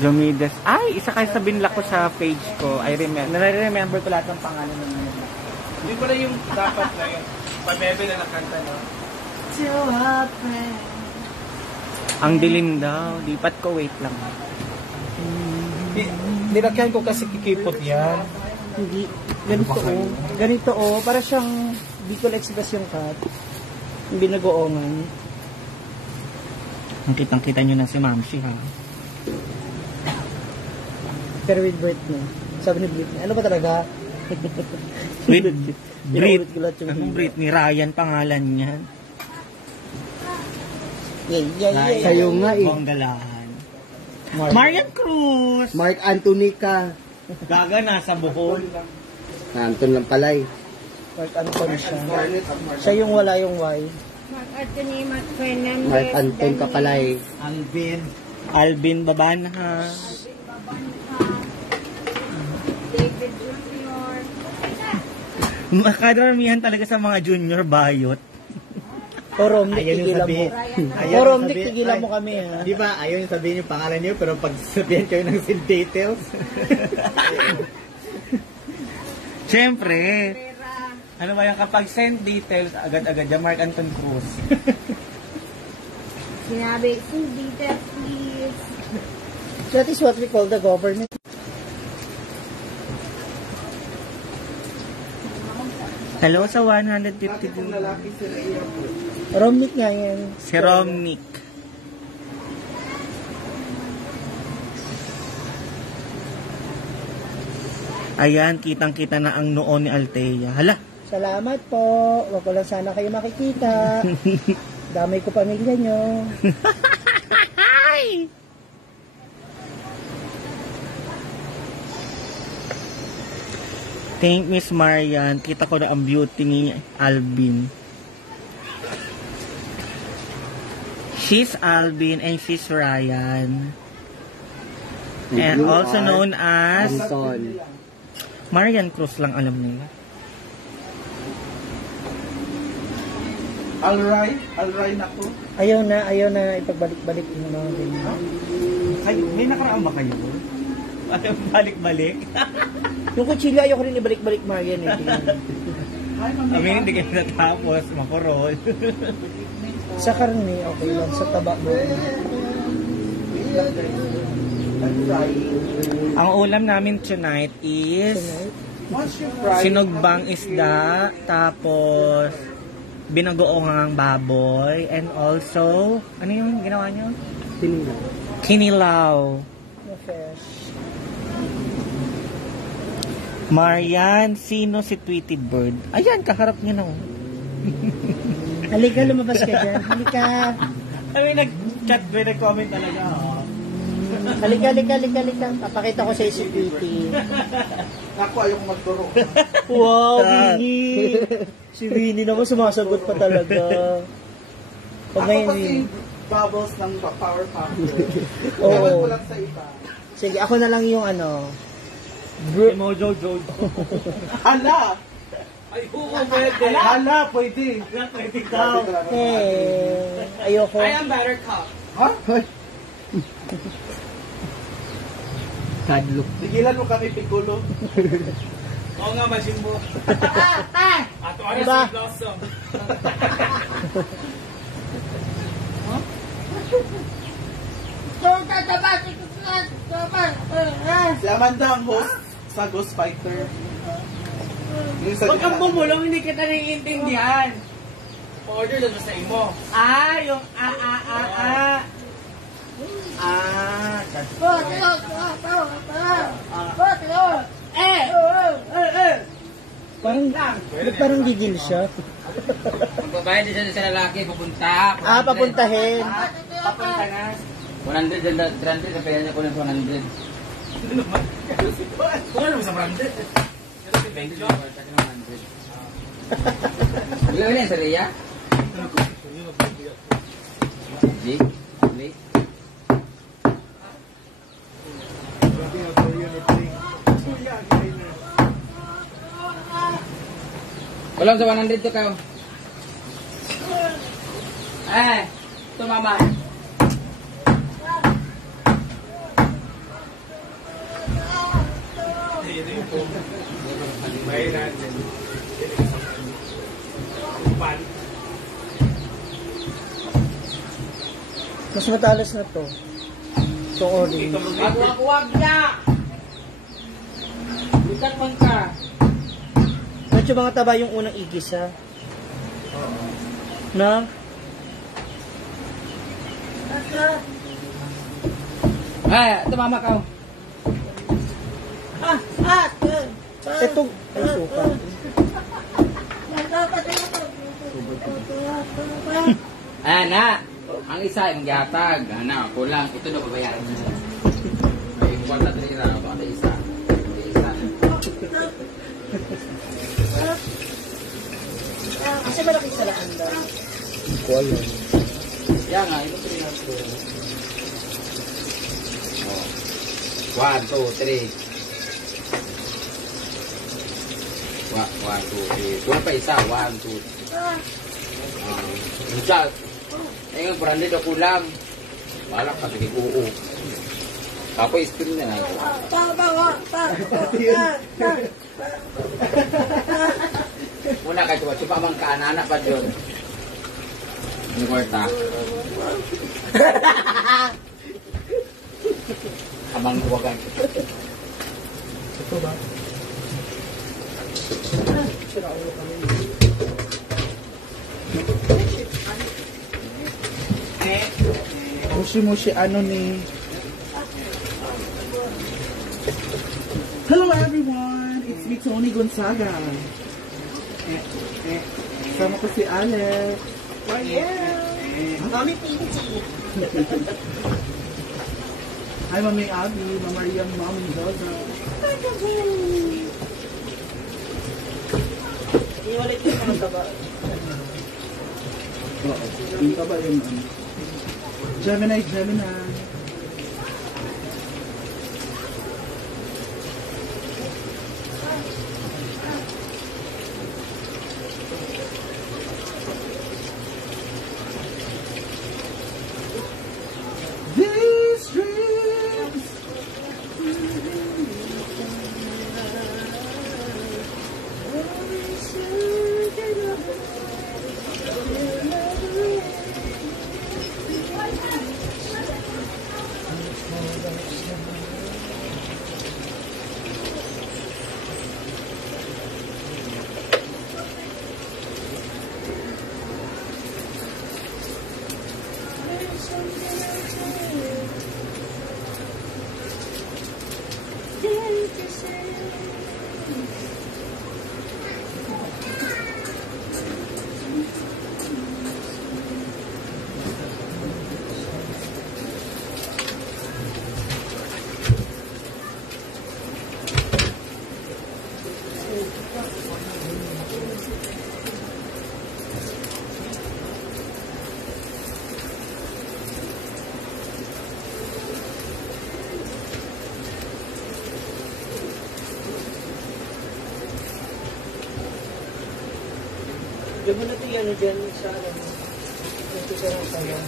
Jomides. Ay, isa kayo sa binlock ko sa page ko. Nare-remember ko lahat ng pangalan ng mga. Hindi pala yung dapat na yun. Pabebe na nakanta, no? Ang dilim daw. Lipat ko, wait lang. Nilakyan ko kasi kikipot yan. Hindi. Ganito oh. Ganito oh. Para siyang Bicol Express yung cut. Yung binagoongan. Ang kitang-kita nyo na si Mamsi, ha? Pero with Britney. Sabi ni Britney. Ano ba talaga? With Pinaulit ko lahat yung Anong hilo. Britney? Ryan pangalan niyan. Yay. Sa'yo nga eh. Bonggalahan. Marian Cruz! Mark Anthony ka. Gaga nasa Bohol. Anton lang pala eh. Mark Anton siya. Siya yung wala yung Y. Mark Anthony, Mark Fernandez, Mark Anton ka pala eh. Alvin Babanha. David Jr. Makadaramihan talaga sa mga junior bayot. O Romnick, tigilan mo. O Romnick, tigilan mo kami ha. Di ba, ayaw yung sabihin yung pangalan niyo, pero pag sabihin kayo ng sin details. Siyempre. Ano ba yung kapag send details, agad-agad yung Mark Anton Cruz. Sinabi, full details please. That is what we call the government. Hello sa 152. Romnick nga yan. Si Romnick. Ayan, kitang-kita na ang noon ni Althea. Hala, Salamat po. Wag ko lang sana kayo makikita. Damay ko pamilya nyo. Thank Miss Marian. Kita ko na ang beauty ni Alvin. She's Alvin and she's Ryan. And also known as Marian Cruz lang alam nila. Alray na ko. Ayaw na ipagbalik-balik yung mga ganyan. Ay, may nakaraan ba kayo? Ayaw balik-balik? Yung kutsilyo, ayaw ko rin ibalik-balik, Marian. Kami hindi kayo natapos, makurol. Sa karne, okay lang. Sa taba mo. Ang ulam namin tonight is sinugbang isda, tapos binagoongang baboy, and also, ano yung ginawa nyo? Kinilaw. Marian, sino si Tweety Bird? Ayan, kaharap niya na. Halika, lumabas ka dyan. Halika. Ay, nag-chat, may nag-comment talaga. Oh. Halika. Papakita ko sa si Tweety. Naku, ayoko magturo. Wow, Winnie. Si Winnie naman sumasagot pa talaga. Pag Ako kasi bubbles ng power factor. Oo. Ewan ko lang sa iba. Sige, ako na lang yung ano. Mojo Jojo. Hala! Ay, oo, pwede. Hala, pwede. Pwede daw. Ayoko. I am better cup. Ha? Kadlok. Tigilan mo kami, Piccolo. Oo nga, Majimbo. Ato ano Diba? si Blossom. Si Amanda ang host sa Ghost Fighter. Yung sa Huwag kang bumulong, hindi kita naiintindihan. Order lang sa imo. Yung Parang gigil siya. Magbabayad din sa lalaki, pupunta. Papuntahin. Papunta na. 100 and 300 na pera niya ko ng 100. Kung ano mo sa branded? Ilan yan sa Rhea? Jake? Blake? Walang sa 100 to ka. Tumama. Mas matalas na to. So, orange. Wag na! Bigat man ka. Medyo mga taba yung unang igis, ha? Na? Tumama ka. Ito. Ay, suka. Na. Ang isa ay maghatag. Ako lang. Ito na babayaran niya. Ay, kung wala tayo na. Baka isa. Kasi malaking salaan daw. Yan nga. Ito 300. 1, 2, 3. 1, 2, 3. Kuha pa isa. 1, 2, 3. Isa. Ngayon, 400 ako lang. Malak ka, sige, oo. Tapos, spin na nga. Muna ka, chupa mang kaanana pa dyan. Ano kwarta? Amang huwagan. Ito ba? Mushi ano ni... Hello everyone! It's me, Tony Gonzaga. Sama ko si Alex. Mami Pinchi. Hi, Mami Abby, Mama Rian, Mami Doza. Iniwalit ko yung mga taba. Oo. Yung taba yung ano. Gemini. These dreams. Diyan mo na ito yan, dyan sa ano. Ito sa ano.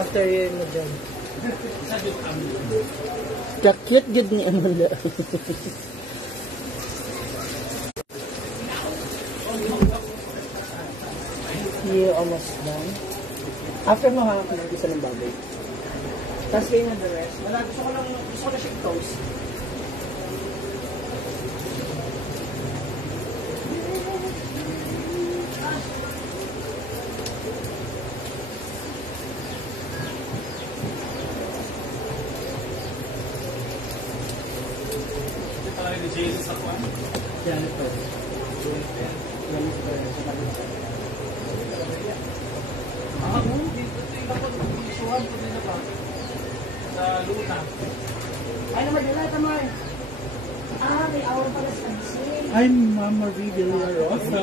After yun mo dyan. Kakit gid ni Amanda. Yeah, almost done. After mo hawak na isa ng baboy. Tapos kayo na the rest. Wala, gusto ko na siya toast. Jesus ako. Yan ito. Dito ito ako nag-isuhan ko din pa. Sa Luna. Ay, naman nila, tamay. May hour pala sa gising. I'm Mama Villarosa.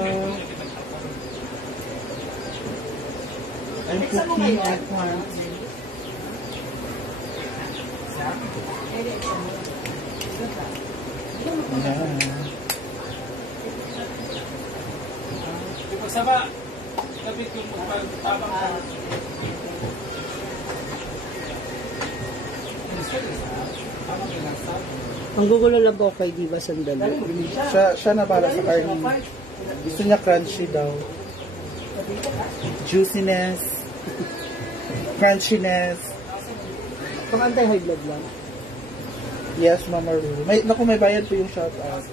I'm cooking eggplant. Pagsama, kapit yung pagtabang ko. Ang gugulo lang po kay Diva sandali. Siya na para sa karne. Gusto niya crunchy daw. Juiciness. Crunchiness. Pang anti-high blood lang. Yes, Mama Ruru. May bayad po yung shout out.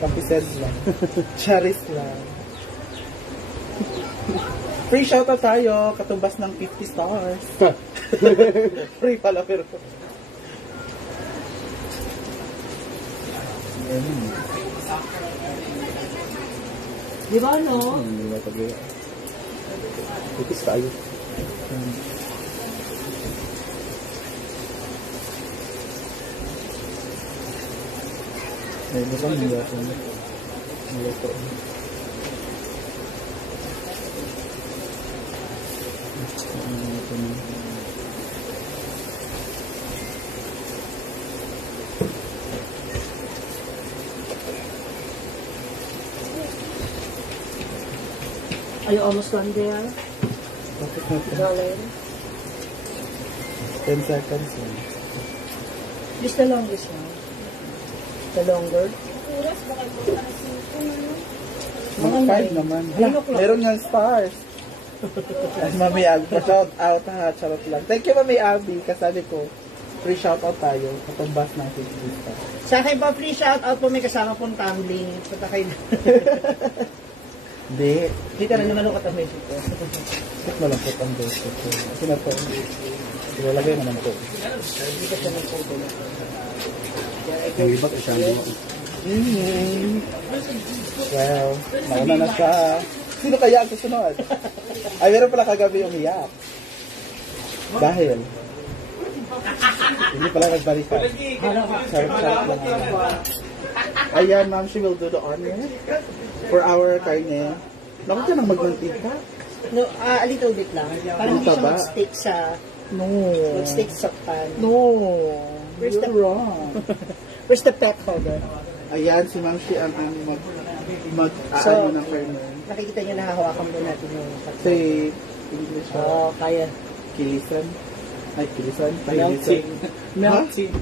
50 cents lang. Charis lang. Free shout out tayo. Katumbas ng 50 stars. Free pala pero. Di ba no? Hindi na pag-iwa. Ipis tayo. Ay, baka hindi ako. Nilito. Are you almost done there? Darling? 10 seconds lang. This the longest one. The longer? Oras, baka ito na Mga 5 naman. Hala, meron nga stars. Ay, Mami Abby, pa-shout out ha, charot lang. Thank you, Mami Abby, kasali ko. Free shout out tayo, katumbas ng 50 stars. Sa akin pa, free shout out po, may kasama pong tumbling. Patakay na. Hindi. Hindi ka na naman ang katamay dito. Bakit malapot ang beso ko? Kasi na po, ilalagay naman po. Hindi ka siya ng photo na. Yung iba't isang Well, nauna na siya. Sino kaya ang susunod? Ay, meron pala kagabi umiyak. Dahil hindi pala nagbarika. Sarap-sarap lang. Ayan, ma'am, she will do the honor for our karne. Naku ka nang magmantika. No, a little bit lang. Parang hindi siya Taba. mag-stick sa No. pan. No. Where's You're the- wrong. Where's the pet holder? Ayan, si ma'am, she ang So, ano ng karne. Nakikita niyo nahahawakan mo natin yung Say, English. Oo, kaya. Kilisan. Ay, kilisan. Melting. Melting.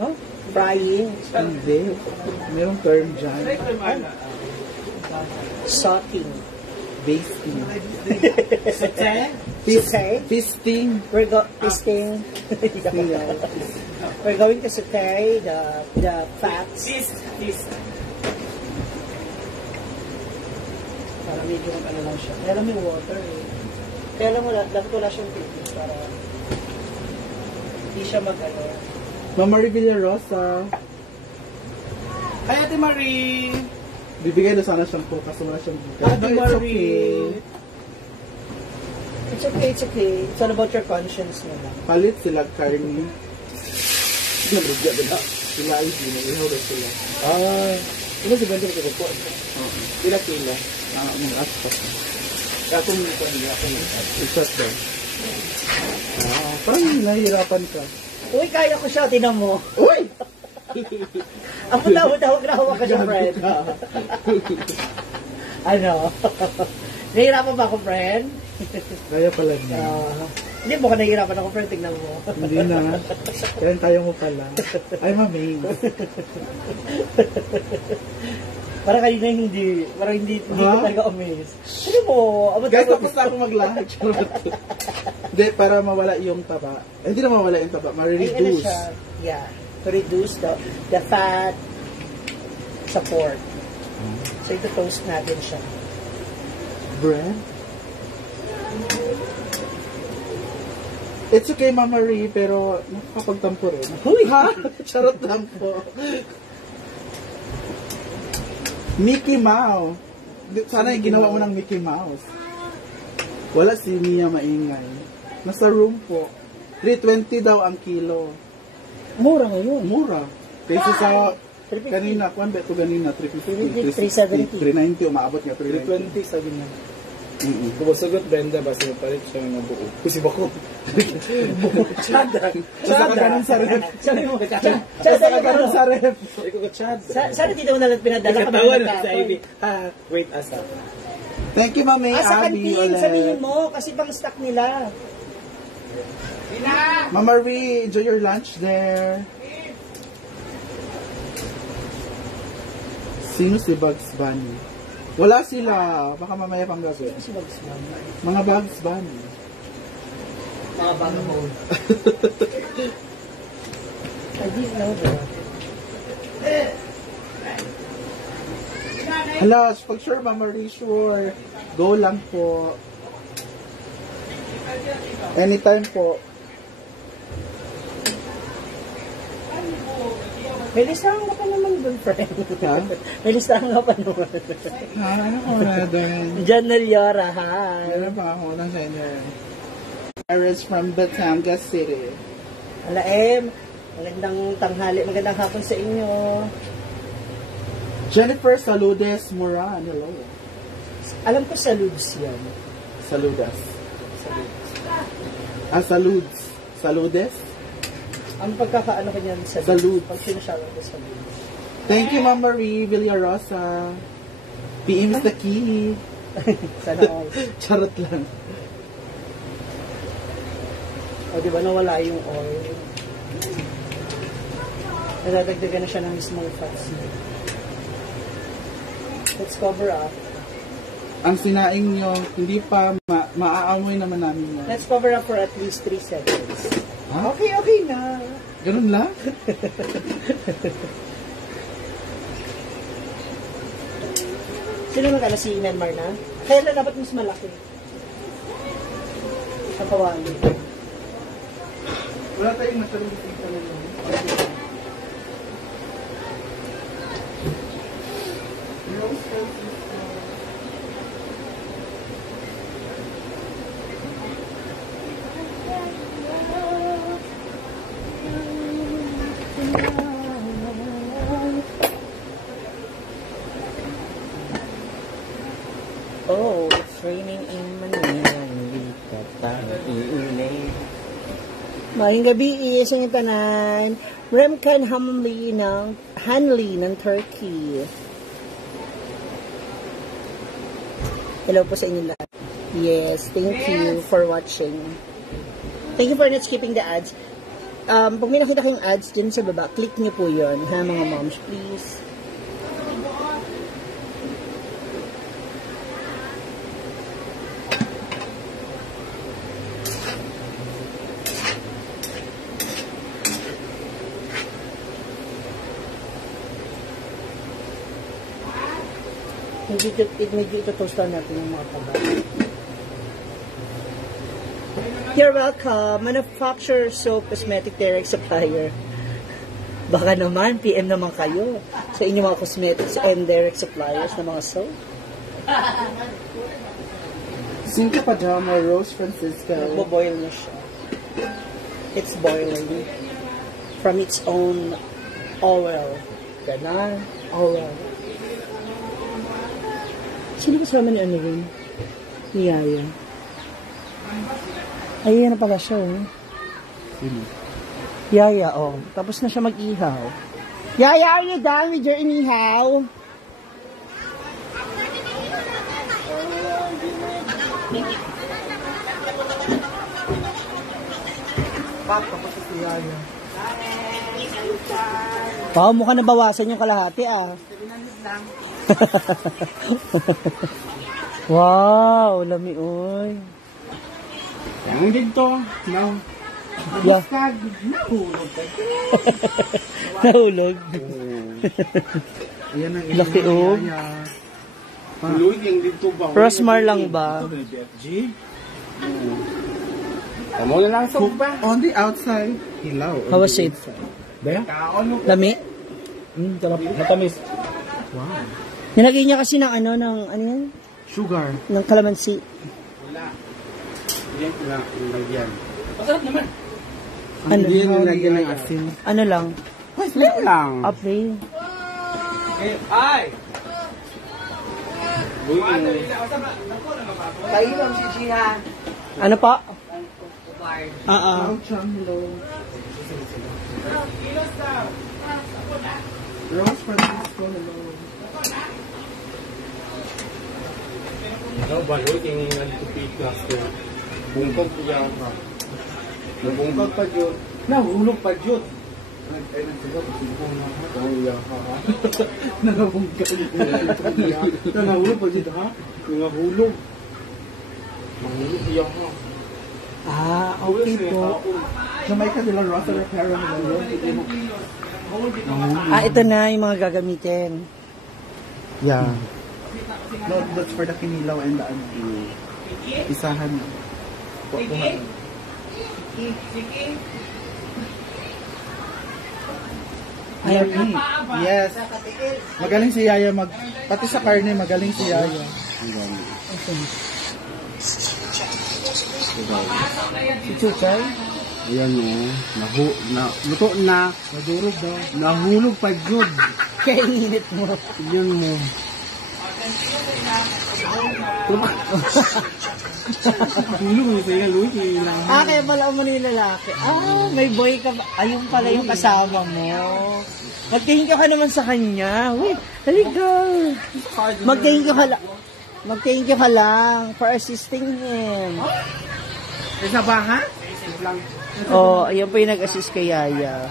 Huh? Frying. Hindi. Merong term dyan. Sauteing. Basting. Saute? Fisting. Fisting. We're going to saute the fats. Para medyo ano lang siya. Kaya lang may water eh. Kaya lang dapat wala siyang tubig para hindi siya mag-ano. Mama Revilla Rosa. Hi, Ate Marie! Bibigay na sana siyang po kasi wala siyang bukas. Ate Marie! It's okay, it's okay. It's all about your conscience na lang. Palit sila karni. Nabrugya nila. Sila ay ihaw na sila. Ano si Bento ko po? Kila. Mag-aspas. Katong nito niya ako. Isas daw. Parang nahihirapan ka. Uy, kaya ko siya. Tinan mo. Uy! Ako daw na hawak ka siya, friend. Ano? Nahihirapan ba ako, friend? Kaya pala niya. Hindi mo ka nahihirapan ako, friend. Tignan mo. Hindi na. Kaya mo pala. I'm amazed. Parang kanina hindi. Parang hindi ko talaga amazed. Ano mo? Guys, tapos na ako mag-lunch. Hindi, para mawala yung taba. Hindi na mawala yung taba. Ay, ano Ma-reduce. siya? Yeah. To reduce the fat sa pork. So, ito toast natin siya. Bread? It's okay, Mama Marie, pero nakakapagtampo rin. Huy! Ha? Charot lang po. Mickey Mouse. Sana yung ginawa mo ng Mickey Mouse. Wala si Mia maingay. Nasa room po. 320 daw ang kilo. Mura ngayon. Mura. Kaysa sa kanina, kuwan ba ito ganina? 350, 370. 390, umaabot nga 390. 20 sabi niya. Kung sagot Brenda, basta palit siya ng buo. Kasi bako. Chada. Sa ganun sa ref. Sabi mo, Sa ganun sa ref. Ikaw ka Chad. sana dito mo nalang pinadala ka Katawa ng na sa Ivy. Wait, asa. Thank you, Mami sa Abby. kantin, ulit. sabihin mo, kasi pang stock nila. Mama Marie, enjoy your lunch there. Sino si Bugs Bunny? Wala sila. Baka mamaya pang gabi. Si Bugs Bunny. Mga Bugs Bunny. Mga bago mo. I didn't know that. Hala, pag sure, Mama Marie, sure. Go lang po. Anytime po. May listahan ka pa naman doon, friend. Ha? May listahan ka pa naman. Ano ko na doon? John Naliora, hi. Meron pa ako ng sa inyo. Iris from Batangas City. Ala, magandang tanghali, magandang hapon sa inyo. Jennifer Saludes Moran, hello. Alam ko sa Ludes yan. Saludas. Saludes. Saludes? Ang pagkakaano ko niyan sa Salud. Pag sinasyawan ko sa Ludes. Thank you, Ma'am Marie Villarosa. PM is the key. Sana all. Charot lang. O, di ba nawala yung oil? Nadadagdagan na siya ng mismong fats. Let's cover up. Ang sinaing nyo, hindi pa maaamoy naman namin yan. Let's cover up for at least 3 seconds. Ha? Okay na. Ganun lang? Sino nag-ala si Nenmar na? Kailan dapat mas malaki? Sa kawali. Wala tayong masyadong dito na yun. Maayong gabi, isang tanan. Remkan Hanley ng Turkey. Hello po sa inyo lahat. Yes, thank you for watching. Thank you for not skipping the ads. Pag may nakita kayong ads dyan sa baba, click niyo po yun, ha mga moms, please. Medyo ito-toastan natin yung mga taba. You're welcome. Manufacturer Soap Cosmetic Direct Supplier. Baka naman, PM naman kayo sa inyong mga cosmetics and direct suppliers na mga soap. Cinco Pajama Rose Francisco. Boboil na siya. It's boiling. From its own oil. Ganon. Oil. Sino kasama ni ano rin? Ni Yaya. Ay, yan na pala siya, oh. Sino? Yaya, oh. Tapos na siya mag-ihaw. Yaya, are you done with your inihaw? Tapos si Yaya. Wow, mukha nabawasan yung kalahati, ah. Wow, lami, oy. Yang dito. No. Yeah. Nahulog ka. Nahulog. Ayan ang Laki, oh. Huluig yung dito ba? Rosmar lang ba? Tamo na lang sa ba? On the outside. Hilaw. How was it? Lami? Matamis. Wow. Nilagay niya kasi ng ano yan? Sugar. Ng kalamansi. Yan na lagyan. Masarap naman. Ano? Hindi yung lagyan ng asin. Ano lang? Yan lang. Apre. Ay! Painom si Gina. Ano pa? Wow, Chamlo. Rose Francisco, hello. Ano ba yun? Yung nalitupit class ko. Bungkog ko yan ka. Nabungkog pa yun. Nahulog pa yun. Ay, nagsagot. Sipong na ha. Ang iya ka ha. Nangabungkag. Nahulog pa dito ha? Nahulog. Nahulog iya ka. Ah, okay po. Gamay ka nila Rosa Reparo na yun. Ah, ito na yung mga gagamitin. Yeah. No, that's for the kinilaw and the ano. Isahan. Ayan. Yes. Magaling si Yaya pati sa karne magaling si Yaya. Si Chuchay? Ayan o. Luto na. Madurog daw. Nahulog pa yun. Kaya init mo. Yun mo. Hulog mo sa'yo, Louie. Ah, kaya pala mo yung lalaki. Ah, may boy ka ba? Ayun pala yung kasama mo. Mag-thank you ka naman sa kanya. Uy, halika. Mag-thank you ka lang. Mag-thank you ka lang for assisting him. Isa ba ha? Oh, ayun pa yung nag-assist kay Yaya.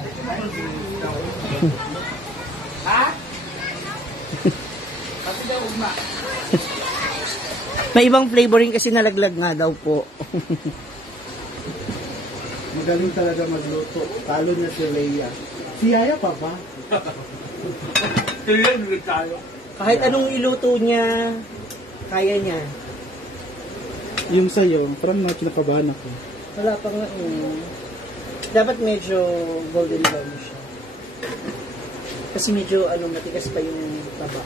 May ibang flavoring kasi nalaglag nga daw po. Magaling talaga magluto. Talo niya si Leia. Si Yaya pa ba? Kahit anong iluto niya, kaya niya. Yung sa'yo, parang kinakabahan ako. Wala pa nga dapat medyo golden brown siya. Kasi medyo matigas pa yung taba.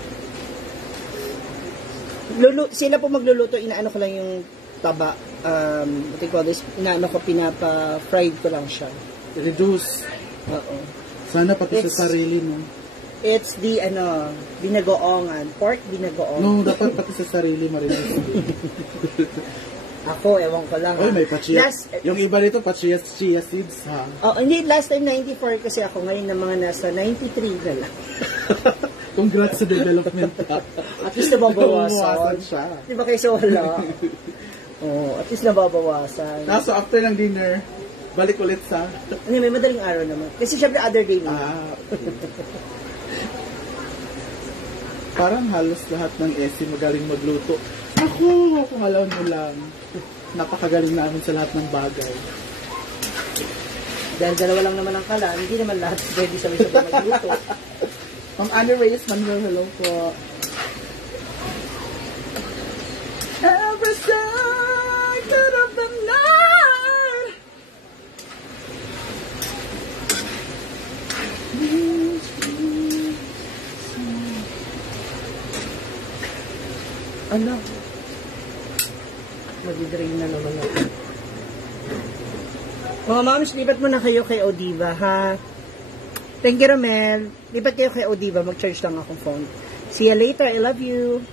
Sila po magluluto, inaano ko lang yung taba. What do you call this? Inaano ko, pinapa-fried ko lang siya. Reduce. Oo. Sana pati sa sarili mo. It's the, binagoongan. Pork binagoong. No, dapat pati sa sarili marinig. Ako, ewan ko lang. Uy, may pa-chia. Last, Yung iba nito, pa-chia seeds, ha? oh, hindi, last time 94 kasi ako. Ngayon na mga nasa 93 na lang. Congrats sa development. At least nababawasan. Nabawasan siya. Di ba kayo wala? Oh, at least nababawasan. So, after ng dinner, balik ulit sa... Hindi, may madaling araw naman. Kasi syempre other day naman. Parang halos lahat ng SC magaling magluto. Ako, kung alam mo lang, napakagaling namin sa lahat ng bagay. Dahil dalawa lang naman ang kalan, hindi naman lahat pwede sabay-sabay magluto. Ma'am Annie Reyes Manuel, hello po. Every second of the night. Ano? Mag-drain na naman ako. Mga moms, lipat mo na kayo kay Odiva, ha? Thank you, Romel. Lipat kayo kay Odiva. Mag-charge lang akong phone. See you later. I love you.